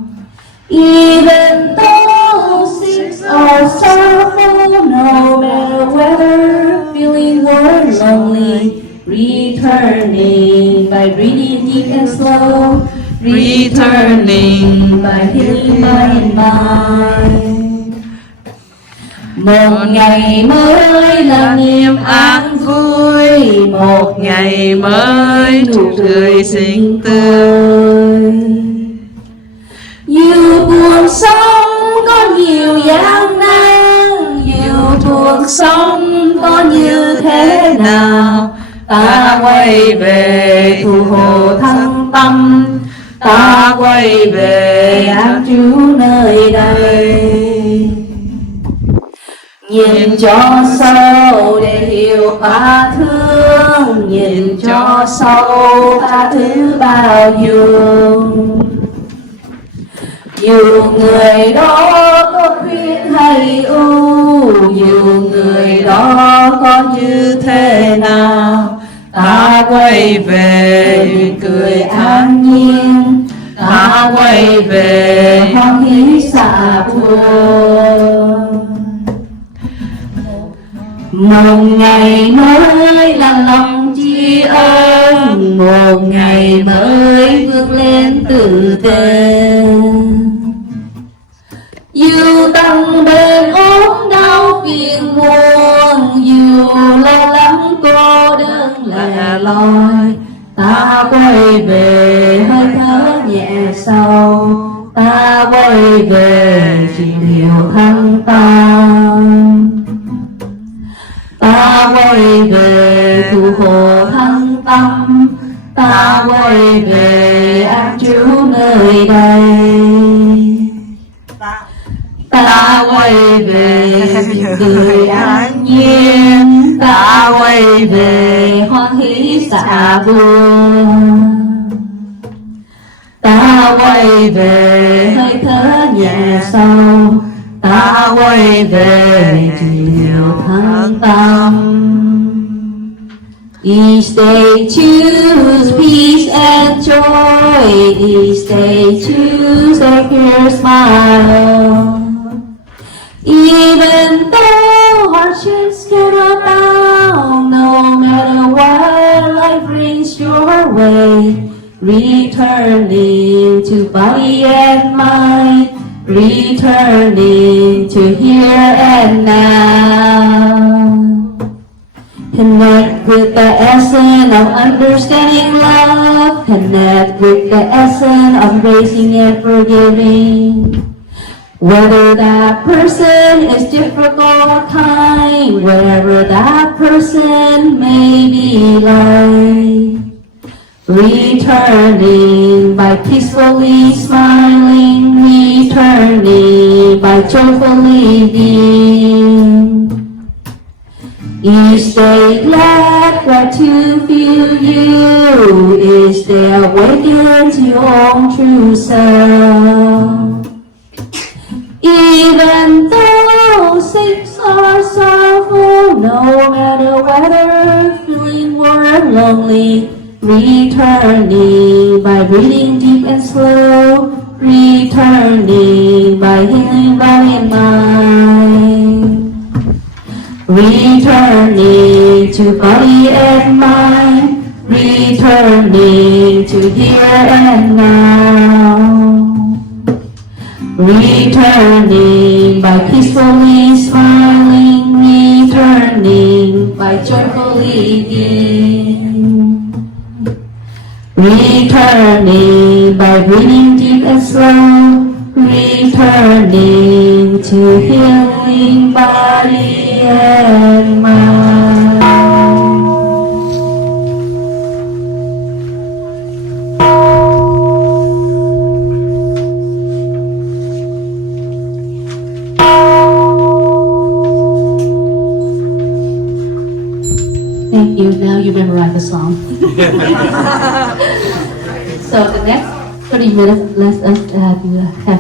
Even though things are sorrowful, no matter whether feeling or lonely, returning by breathing deep and slow, returning by healing mind and mind. Một ngày mới là niềm an vui, một ngày mới nụ cười xinh tươi. Dù cuộc sống có nhiều gian nan, dù cuộc sống có như thế nào, ta quay về thủ hộ thân tâm, ta quay về an trú nơi đây. Nhìn cho sâu để hiểu và thương, nhìn cho sâu tha thứ bao dung. Dù người đó có khuyên hay u, dù người đó có như thế nào, ta quay về mỉm cười an nhiên, ta quay về hoan hỷ xả buồn. Một ngày mới là lòng tri tri ân một ngày mới vươn lên từ tên. Dù tăng bên ốm đau phiền muộn, dù lo lắng cô đơn lẻ loi, ta quay về hơi thở nhẹ sâu, ta quay về chỉ điều thân tâm. Ta quay về thủ hộ thân tâm, ta quay về an trú nơi đây. Ta quay về cười an nhiên, ta quay về hoan hỷ xả buồn. Ta quay về hơi thở nhẹ sâu, ta quay về chiều thân tâm. Each day choose peace and joy, each day choose a clear smile. Even though hardships can abound, no matter what life brings your way, returning to body and mind, returning to here and now. Connect with the essence of understanding love, connect with the essence of embracing and forgiving. Whether that person is difficult or kind, wherever that person may be like, returning by peacefully smiling, returning by joyfully being. Each day glad to feel you, each day awaken to your own true self. Even though things are sorrowful, no matter whether feeling or lonely, returning by breathing deep and slow, returning by healing body and mind, returning to body and mind, returning to here and now. Returning by peacefully smiling, returning by joyfully being. Returning by breathing deep and slow, returning to healing body and mind. Thank you. Now you memorize the song. So the next 30 minutes, let us have a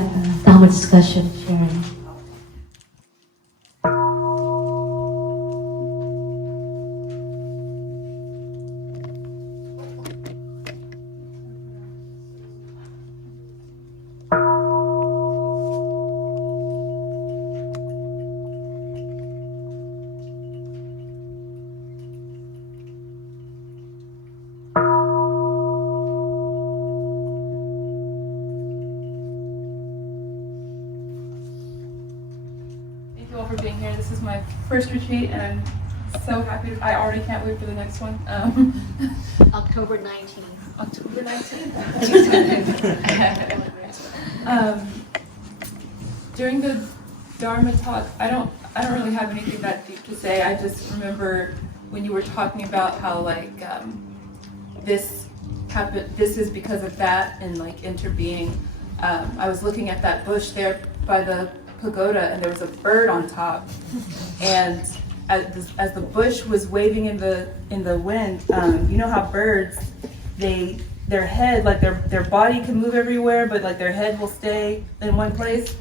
Dharma discussion, sharing. For being here. This is my first retreat and I'm so happy. I already can't wait for the next one. October 19th. October 19th. During the Dharma talk, I don't really have anything that deep to say. I just remember when you were talking about how like this happened, this is because of that, and like interbeing. I was looking at that bush there by the pagoda and there was a bird on top, and as the bush was waving in the wind, you know how birds, their head, like their body can move everywhere, but like their head will stay in one place.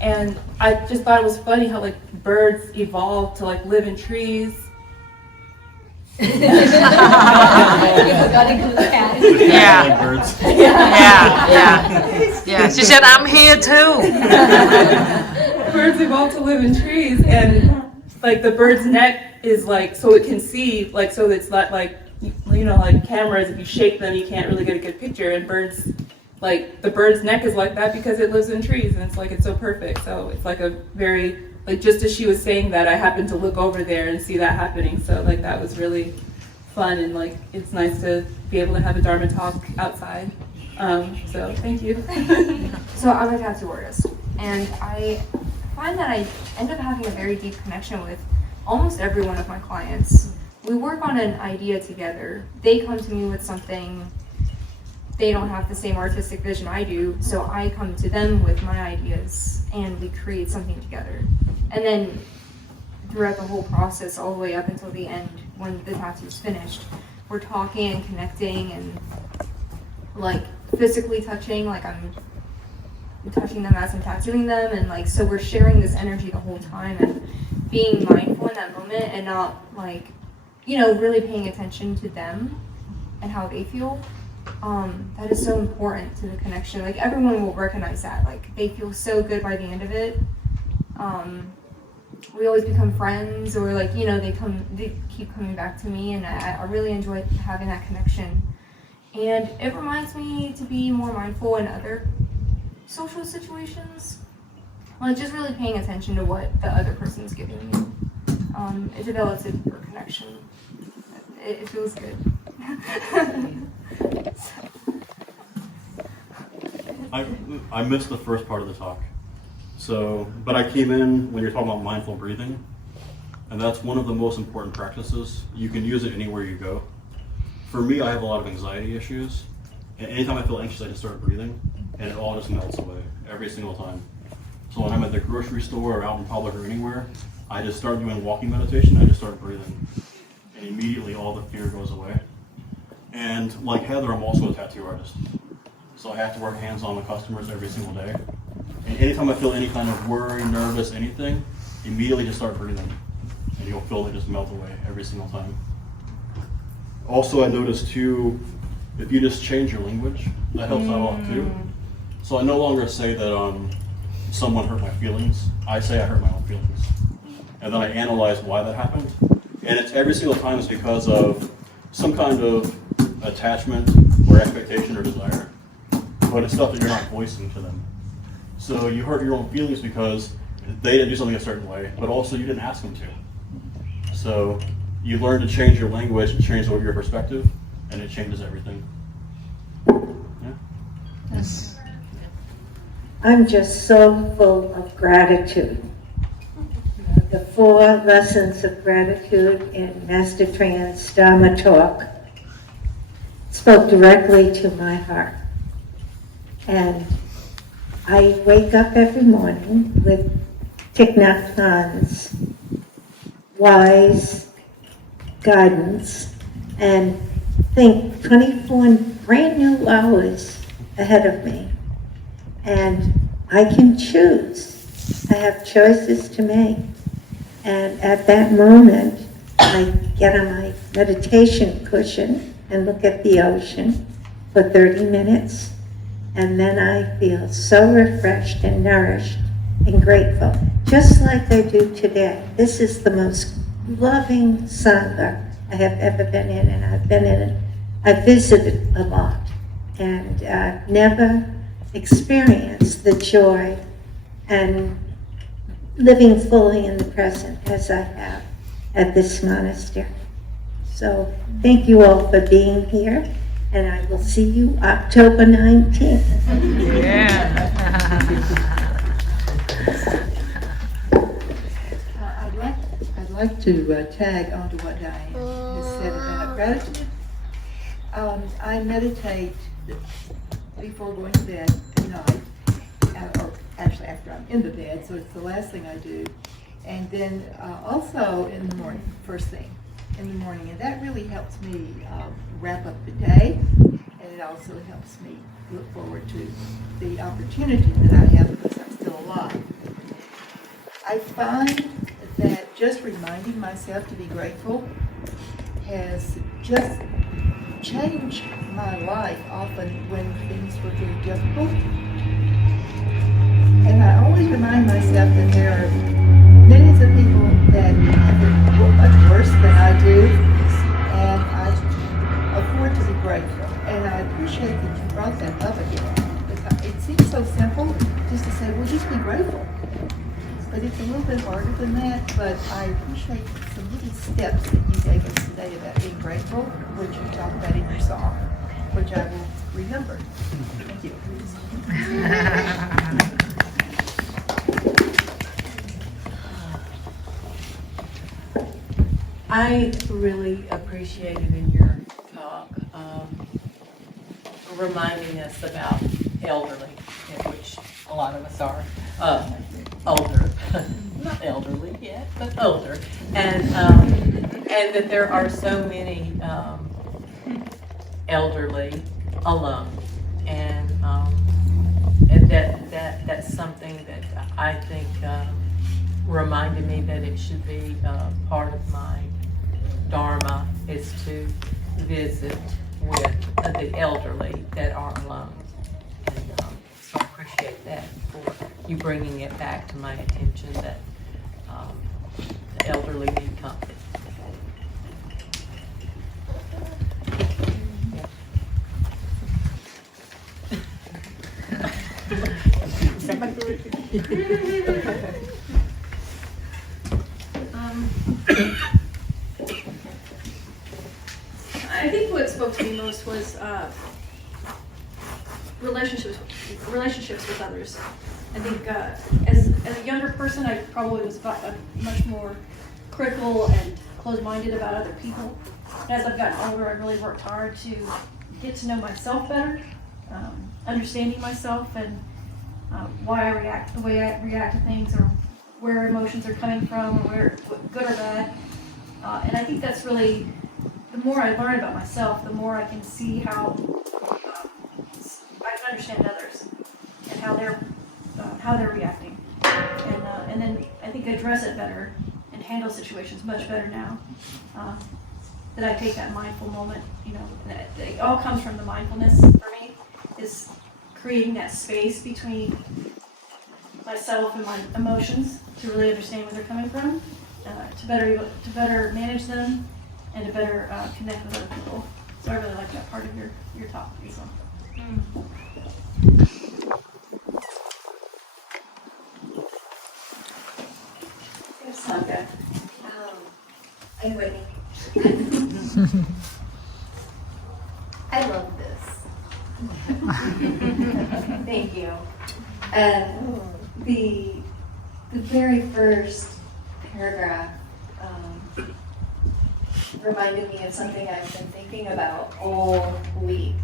And I just thought it was funny how like birds evolved to like live in trees. You forgot to include the cat. Yeah. She said, "I'm here too." Birds evolved to live in trees, and like the bird's neck is like so it can see, like so it's not like you know, like cameras, if you shake them, you can't really get a good picture. And birds, like the bird's neck is like that because it lives in trees, and it's like it's so perfect. So it's like a very, like just as she was saying that, I happened to look over there and see that happening. So like that was really fun, and like it's nice to be able to have a Dharma talk outside. So thank you. So I'm a tattoo artist, and I find that I end up having a very deep connection with almost every one of my clients. We work on an idea together. They come to me with something. They don't have the same artistic vision I do, so I come to them with my ideas, and we create something together. And then throughout the whole process, all the way up until the end, when the tattoo's finished, we're talking and connecting and like physically touching, like I'm touching them as I'm tattooing them, and like so we're sharing this energy the whole time and being mindful in that moment and not like, you know, really paying attention to them and how they feel. That is so important to the connection. Like everyone will recognize that. Like they feel so good by the end of it. We always become friends, or like, you know, they keep coming back to me, and I really enjoy having that connection. And it reminds me to be more mindful in other social situations. Like just really paying attention to what the other person's giving me. It develops a deeper connection. It feels good. I missed the first part of the talk. So, but I came in when you're talking about mindful breathing, and that's one of the most important practices. You can use it anywhere you go. For me, I have a lot of anxiety issues, and anytime I feel anxious, I just start breathing, and it all just melts away every single time. So when I'm at the grocery store or out in public or anywhere, I just start doing walking meditation. I just start breathing, and immediately all the fear goes away. And like Heather, I'm also a tattoo artist, so I have to work hands-on with customers every single day. And anytime I feel any kind of worry, nervous, anything, immediately just start breathing, and you'll feel it just melt away every single time. Also, I noticed too, if you just change your language, that helps out a lot too. So I no longer say that someone hurt my feelings. I say I hurt my own feelings, and then I analyze why that happened. And it's every single time it's because of some kind of attachment or expectation or desire, but it's stuff that you're not voicing to them. So you hurt your own feelings because they didn't do something a certain way, but also you didn't ask them to. So you learn to change your language and change your perspective, and it changes everything. Yeah. Yes. I'm just so full of gratitude. The 4 lessons of gratitude in Master Tran's Dharma talk spoke directly to my heart. And I wake up every morning with Thich Nhat wise guidance and think 24 brand new hours ahead of me. And I can choose. I have choices to make. And at that moment, I get on my meditation cushion and look at the ocean for 30 minutes. And then I feel so refreshed and nourished and grateful, just like I do today. This is the most loving Sangha I have ever been in, and I've been in it. I've visited a lot, and never experienced the joy and living fully in the present as I have at this monastery. So thank you all for being here, and I will see you October 19th. Yeah. I'd like to tag onto what Diane has said about gratitude. I meditate before going to bed at night, or actually after I'm in the bed, so it's the last thing I do. And then also in the morning, first thing in the morning, and that really helps me wrap up the day, and it also helps me look forward to the opportunity that I have because I'm still alive. I find that just reminding myself to be grateful has just changed my life often when things were very difficult. And I always remind myself that there are millions of people that have it much worse than I do, and I grateful. And I appreciate that you brought that up again. Because it seems so simple just to say, well, just be grateful. But it's a little bit harder than that, but I appreciate some little steps that you gave us today about being grateful, which you talked about in your song, which I will remember. Thank you. I really appreciated in your talk reminding us about elderly, which a lot of us are older, not elderly yet, but older, and that there are so many elderly alone, and that's something that I think reminded me that it should be part of my Dharma is to visit with the elderly that are alone. And so I appreciate that for you bringing it back to my attention that the elderly need company. I think what spoke to me most was relationships with others. I think as a younger person, I probably was much more critical and closed-minded about other people. As I've gotten older, I've really worked hard to get to know myself better, understanding myself and why I react the way I react to things, or where emotions are coming from, or where good or bad. And I think that's really, the more I learn about myself, the more I can see how I can understand others and how they're reacting, and then I think address it better and handle situations much better now. That I take that mindful moment, that it all comes from the mindfulness for me, is creating that space between myself and my emotions to really understand where they're coming from, to better manage them, and to better connect with other people. So I really like that part of your talk, Lisa. There's Sangha. I'm Whitney. I love this. Thank you. The very first paragraph reminded me of something I've been thinking about all week.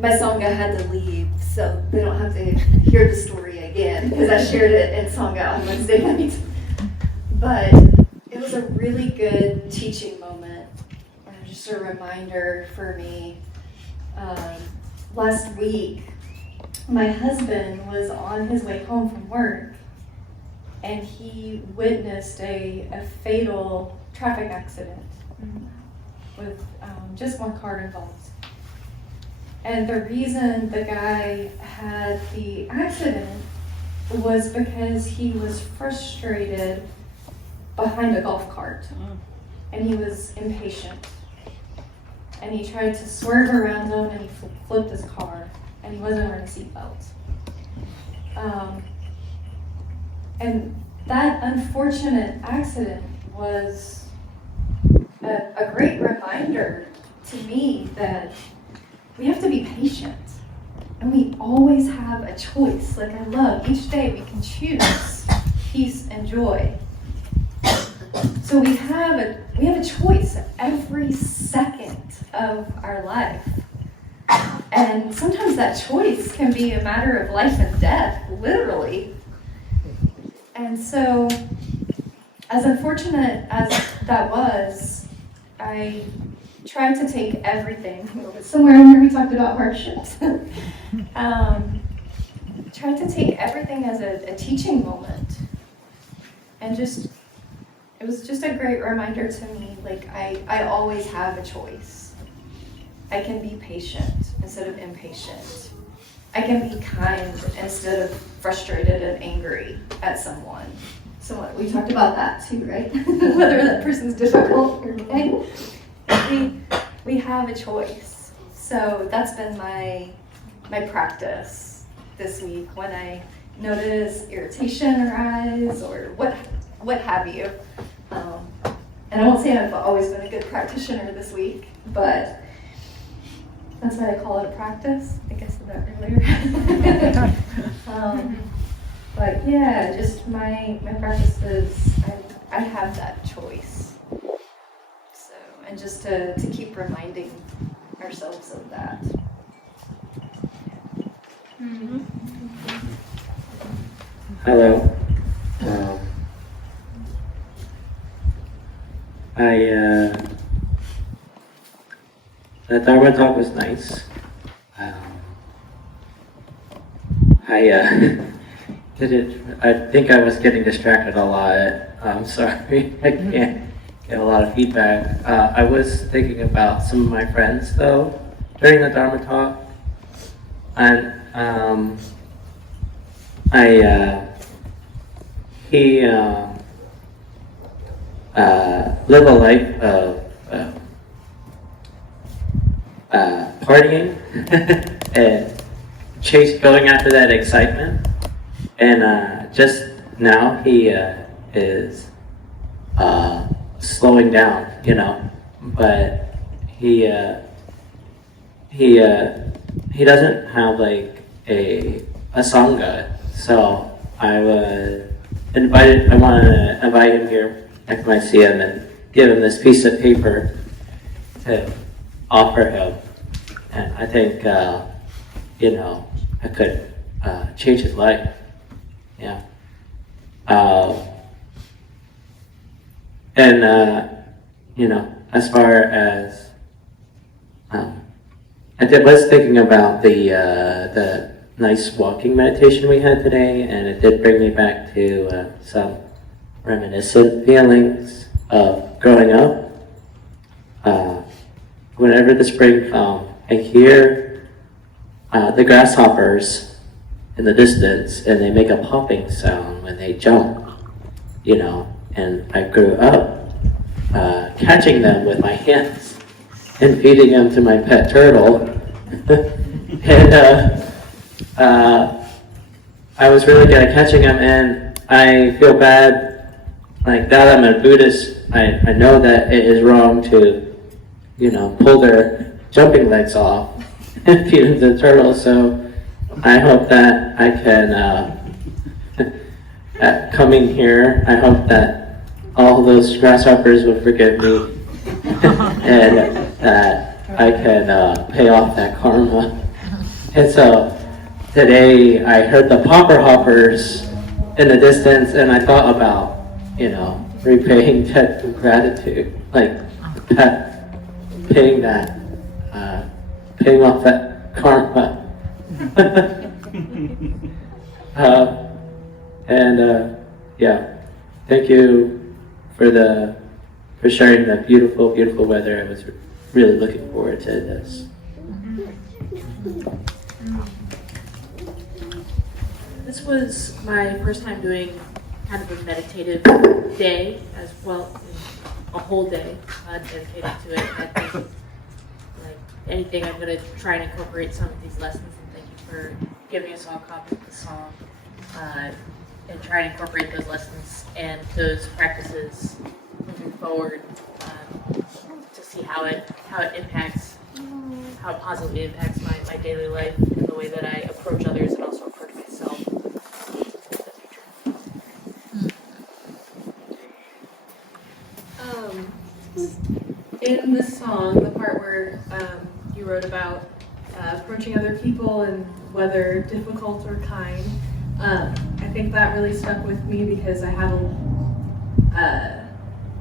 My Sangha had to leave, so they don't have to hear the story again, because I shared it in Sangha on Wednesday night. But it was a really good teaching moment, just a reminder for me. Last week, my husband was on his way home from work, and he witnessed a fatal traffic accident with just one car involved. And the reason the guy had the accident was because he was frustrated behind a golf cart, and he was impatient. And he tried to swerve around him, and he flipped his car, and he wasn't wearing a seatbelt. And that unfortunate accident was a great reminder to me that we have to be patient, and we always have a choice. Like I love, each day we can choose peace and joy. So we have a choice every second of our life. And sometimes that choice can be a matter of life and death, literally. And so, as unfortunate as that was, I tried to take everything. Somewhere in here we talked about hardships. Tried to take everything as a teaching moment. And it was just a great reminder to me, like I always have a choice. I can be patient instead of impatient. I can be kind instead of frustrated and angry at someone. We talked about that too, right? Whether that person's difficult or okay. we have a choice. So that's been my practice this week when I notice irritation arise or what have you. And I won't say I've always been a good practitioner this week, but that's why I call it a practice. I guess I said that earlier. But yeah, just my practice is I have that choice. So, and just to keep reminding ourselves of that. Hello. The Dharma talk was nice. I think I was getting distracted a lot. I'm sorry, I can't get a lot of feedback. I was thinking about some of my friends though during the Dharma talk, and he lived a life of partying and going after that excitement. And just now he is slowing down, you know, but he doesn't have like a sangha. So I want to invite him here next time I see him and give him this piece of paper to offer him. And I think, you know, I could change his life. Yeah. You know, as far as, was thinking about the nice walking meditation we had today, and it did bring me back to some reminiscent feelings of growing up. Whenever the spring comes, I hear the grasshoppers in the distance, and they make a popping sound when they jump, you know, and I grew up catching them with my hands and feeding them to my pet turtle. And I was really good at catching them, and I feel bad, like now that I'm a Buddhist, I know that it is wrong to, you know, pull their jumping legs off and feed them to the turtle, so I hope that I can, coming here, I hope that all those grasshoppers will forgive me and that I can pay off that karma. And so today I heard the popper hoppers in the distance, and I thought about, you know, repaying debt of gratitude, like paying off that karma. Yeah, thank you for sharing the beautiful, beautiful weather. I was really looking forward to this. This was my first time doing kind of a meditative day as well, a whole day dedicated to it. I think, like anything, I'm going to try and incorporate some of these lessons, and thank you for giving us all a copy of the song, and try and incorporate those lessons and those practices moving forward to see how it positively impacts my daily life and the way that I approach others and also approach myself in the future. In the song, the part where you wrote about approaching other people and whether difficult or kind, I think that really stuck with me because I have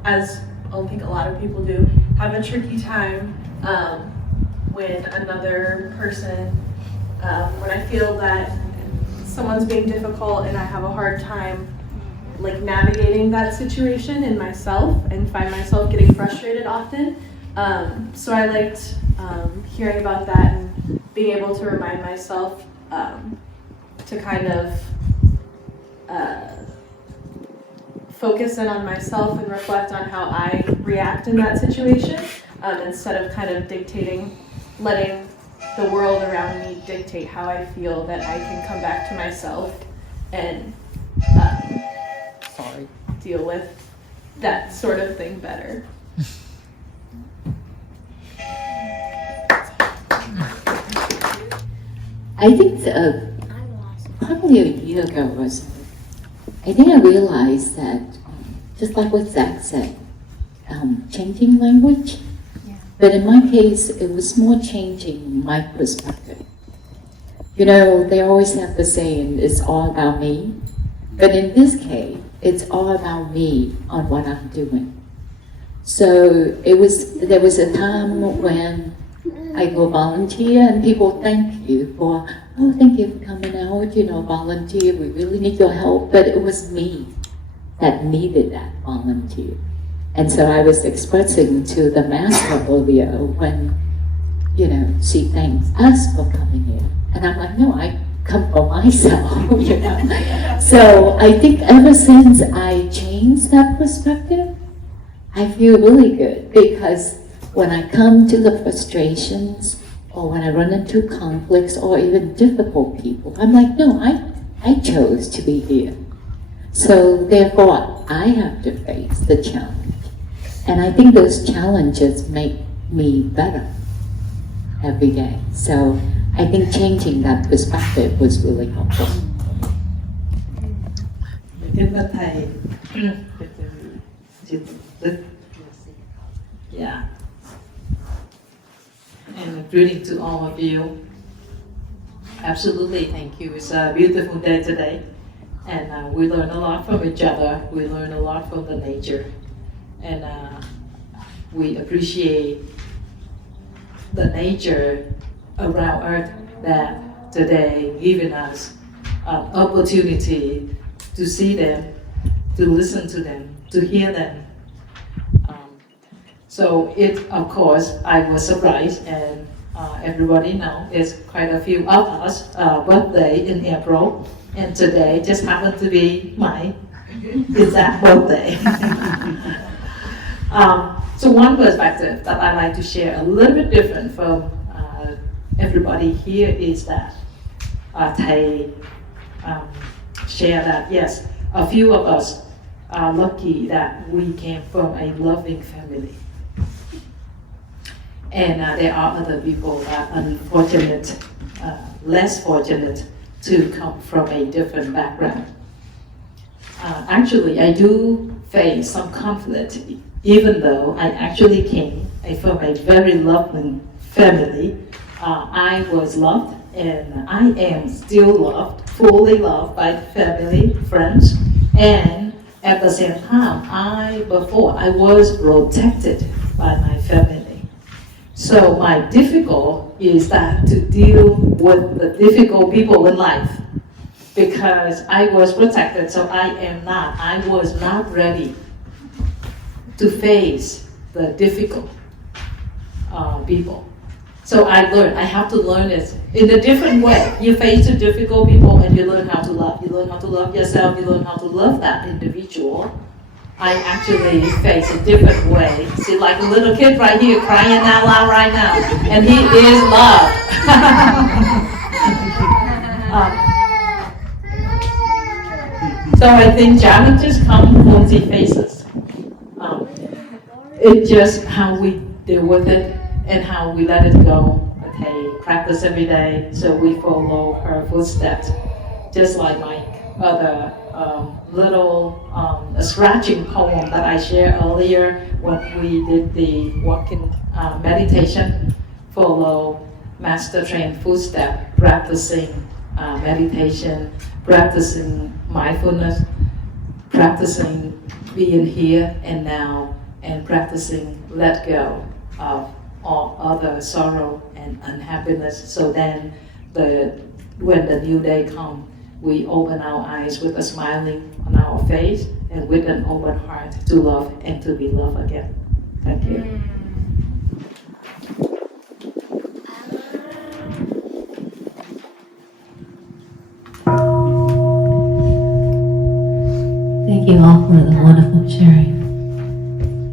as I think a lot of people do, have a tricky time when another person, when I feel that someone's being difficult and I have a hard time like navigating that situation in myself and find myself getting frustrated often. So I liked hearing about that and being able to remind myself to kind of focus in on myself and reflect on how I react in that situation. instead of kind of letting the world around me dictate how I feel, that I can come back to myself and deal with that sort of thing better. I think probably a year ago or so, I think I realized that, just like what Zach said, changing language, but in my case, it was more changing my perspective. You know, they always have the saying, it's all about me, but in this case, it's all about me on what I'm doing. So there was a time when I go volunteer and people thank you for, oh, thank you for coming out, volunteer, we really need your help. But it was me that needed that volunteer. And so I was expressing to the Master earlier when, she thanks us for coming here. And I'm like, no, I come for myself, So I think ever since I changed that perspective, I feel really good, because when I come to the frustrations or when I run into conflicts or even difficult people, I'm like, no, I chose to be here. So therefore, I have to face the challenge. And I think those challenges make me better every day. So I think changing that perspective was really helpful. Kính bạch thầy, yeah, and greeting to all of you. Absolutely, thank you. It's a beautiful day today, and we learn a lot from each other. We learn a lot from the nature, and we appreciate the nature around Earth that today giving us an opportunity to see them, to listen to them, to hear them. So of course, I was surprised, and everybody knows it's quite a few of us birthday in April, and today just happened to be my exact birthday. So one perspective that I like to share, a little bit different from everybody here, is that Thầy share that, yes, a few of us are lucky that we came from a loving family. And there are other people that are unfortunate, less fortunate to come from a different background. Actually, I do face some conflict, even though I actually came from a very loving family. I was loved, and I am still loved, fully loved by family, friends, and at the same time, I was protected by my family. So my difficult is that to deal with the difficult people in life, because I was protected, so I was not ready to face the difficult people. So I learned, I have to learn it in a different way. You face the difficult people and you learn how to love. You learn how to love yourself, you learn how to love that individual. I actually face a different way. See, like a little kid right here crying out loud right now, and he is loved. So I think challenges come once he faces. It's just how we deal with it and how we let it go. Okay, practice every day so we follow her footsteps. Just like my other little scratching poem that I shared earlier when we did the walking meditation. Follow Master Tran footstep, practicing meditation, practicing mindfulness, practicing being here and now, and practicing let go of all other sorrow and unhappiness. So then when the new day comes, we open our eyes with a smiling on our face and with an open heart to love and to be loved again. Thank you. Thank you all for the wonderful sharing.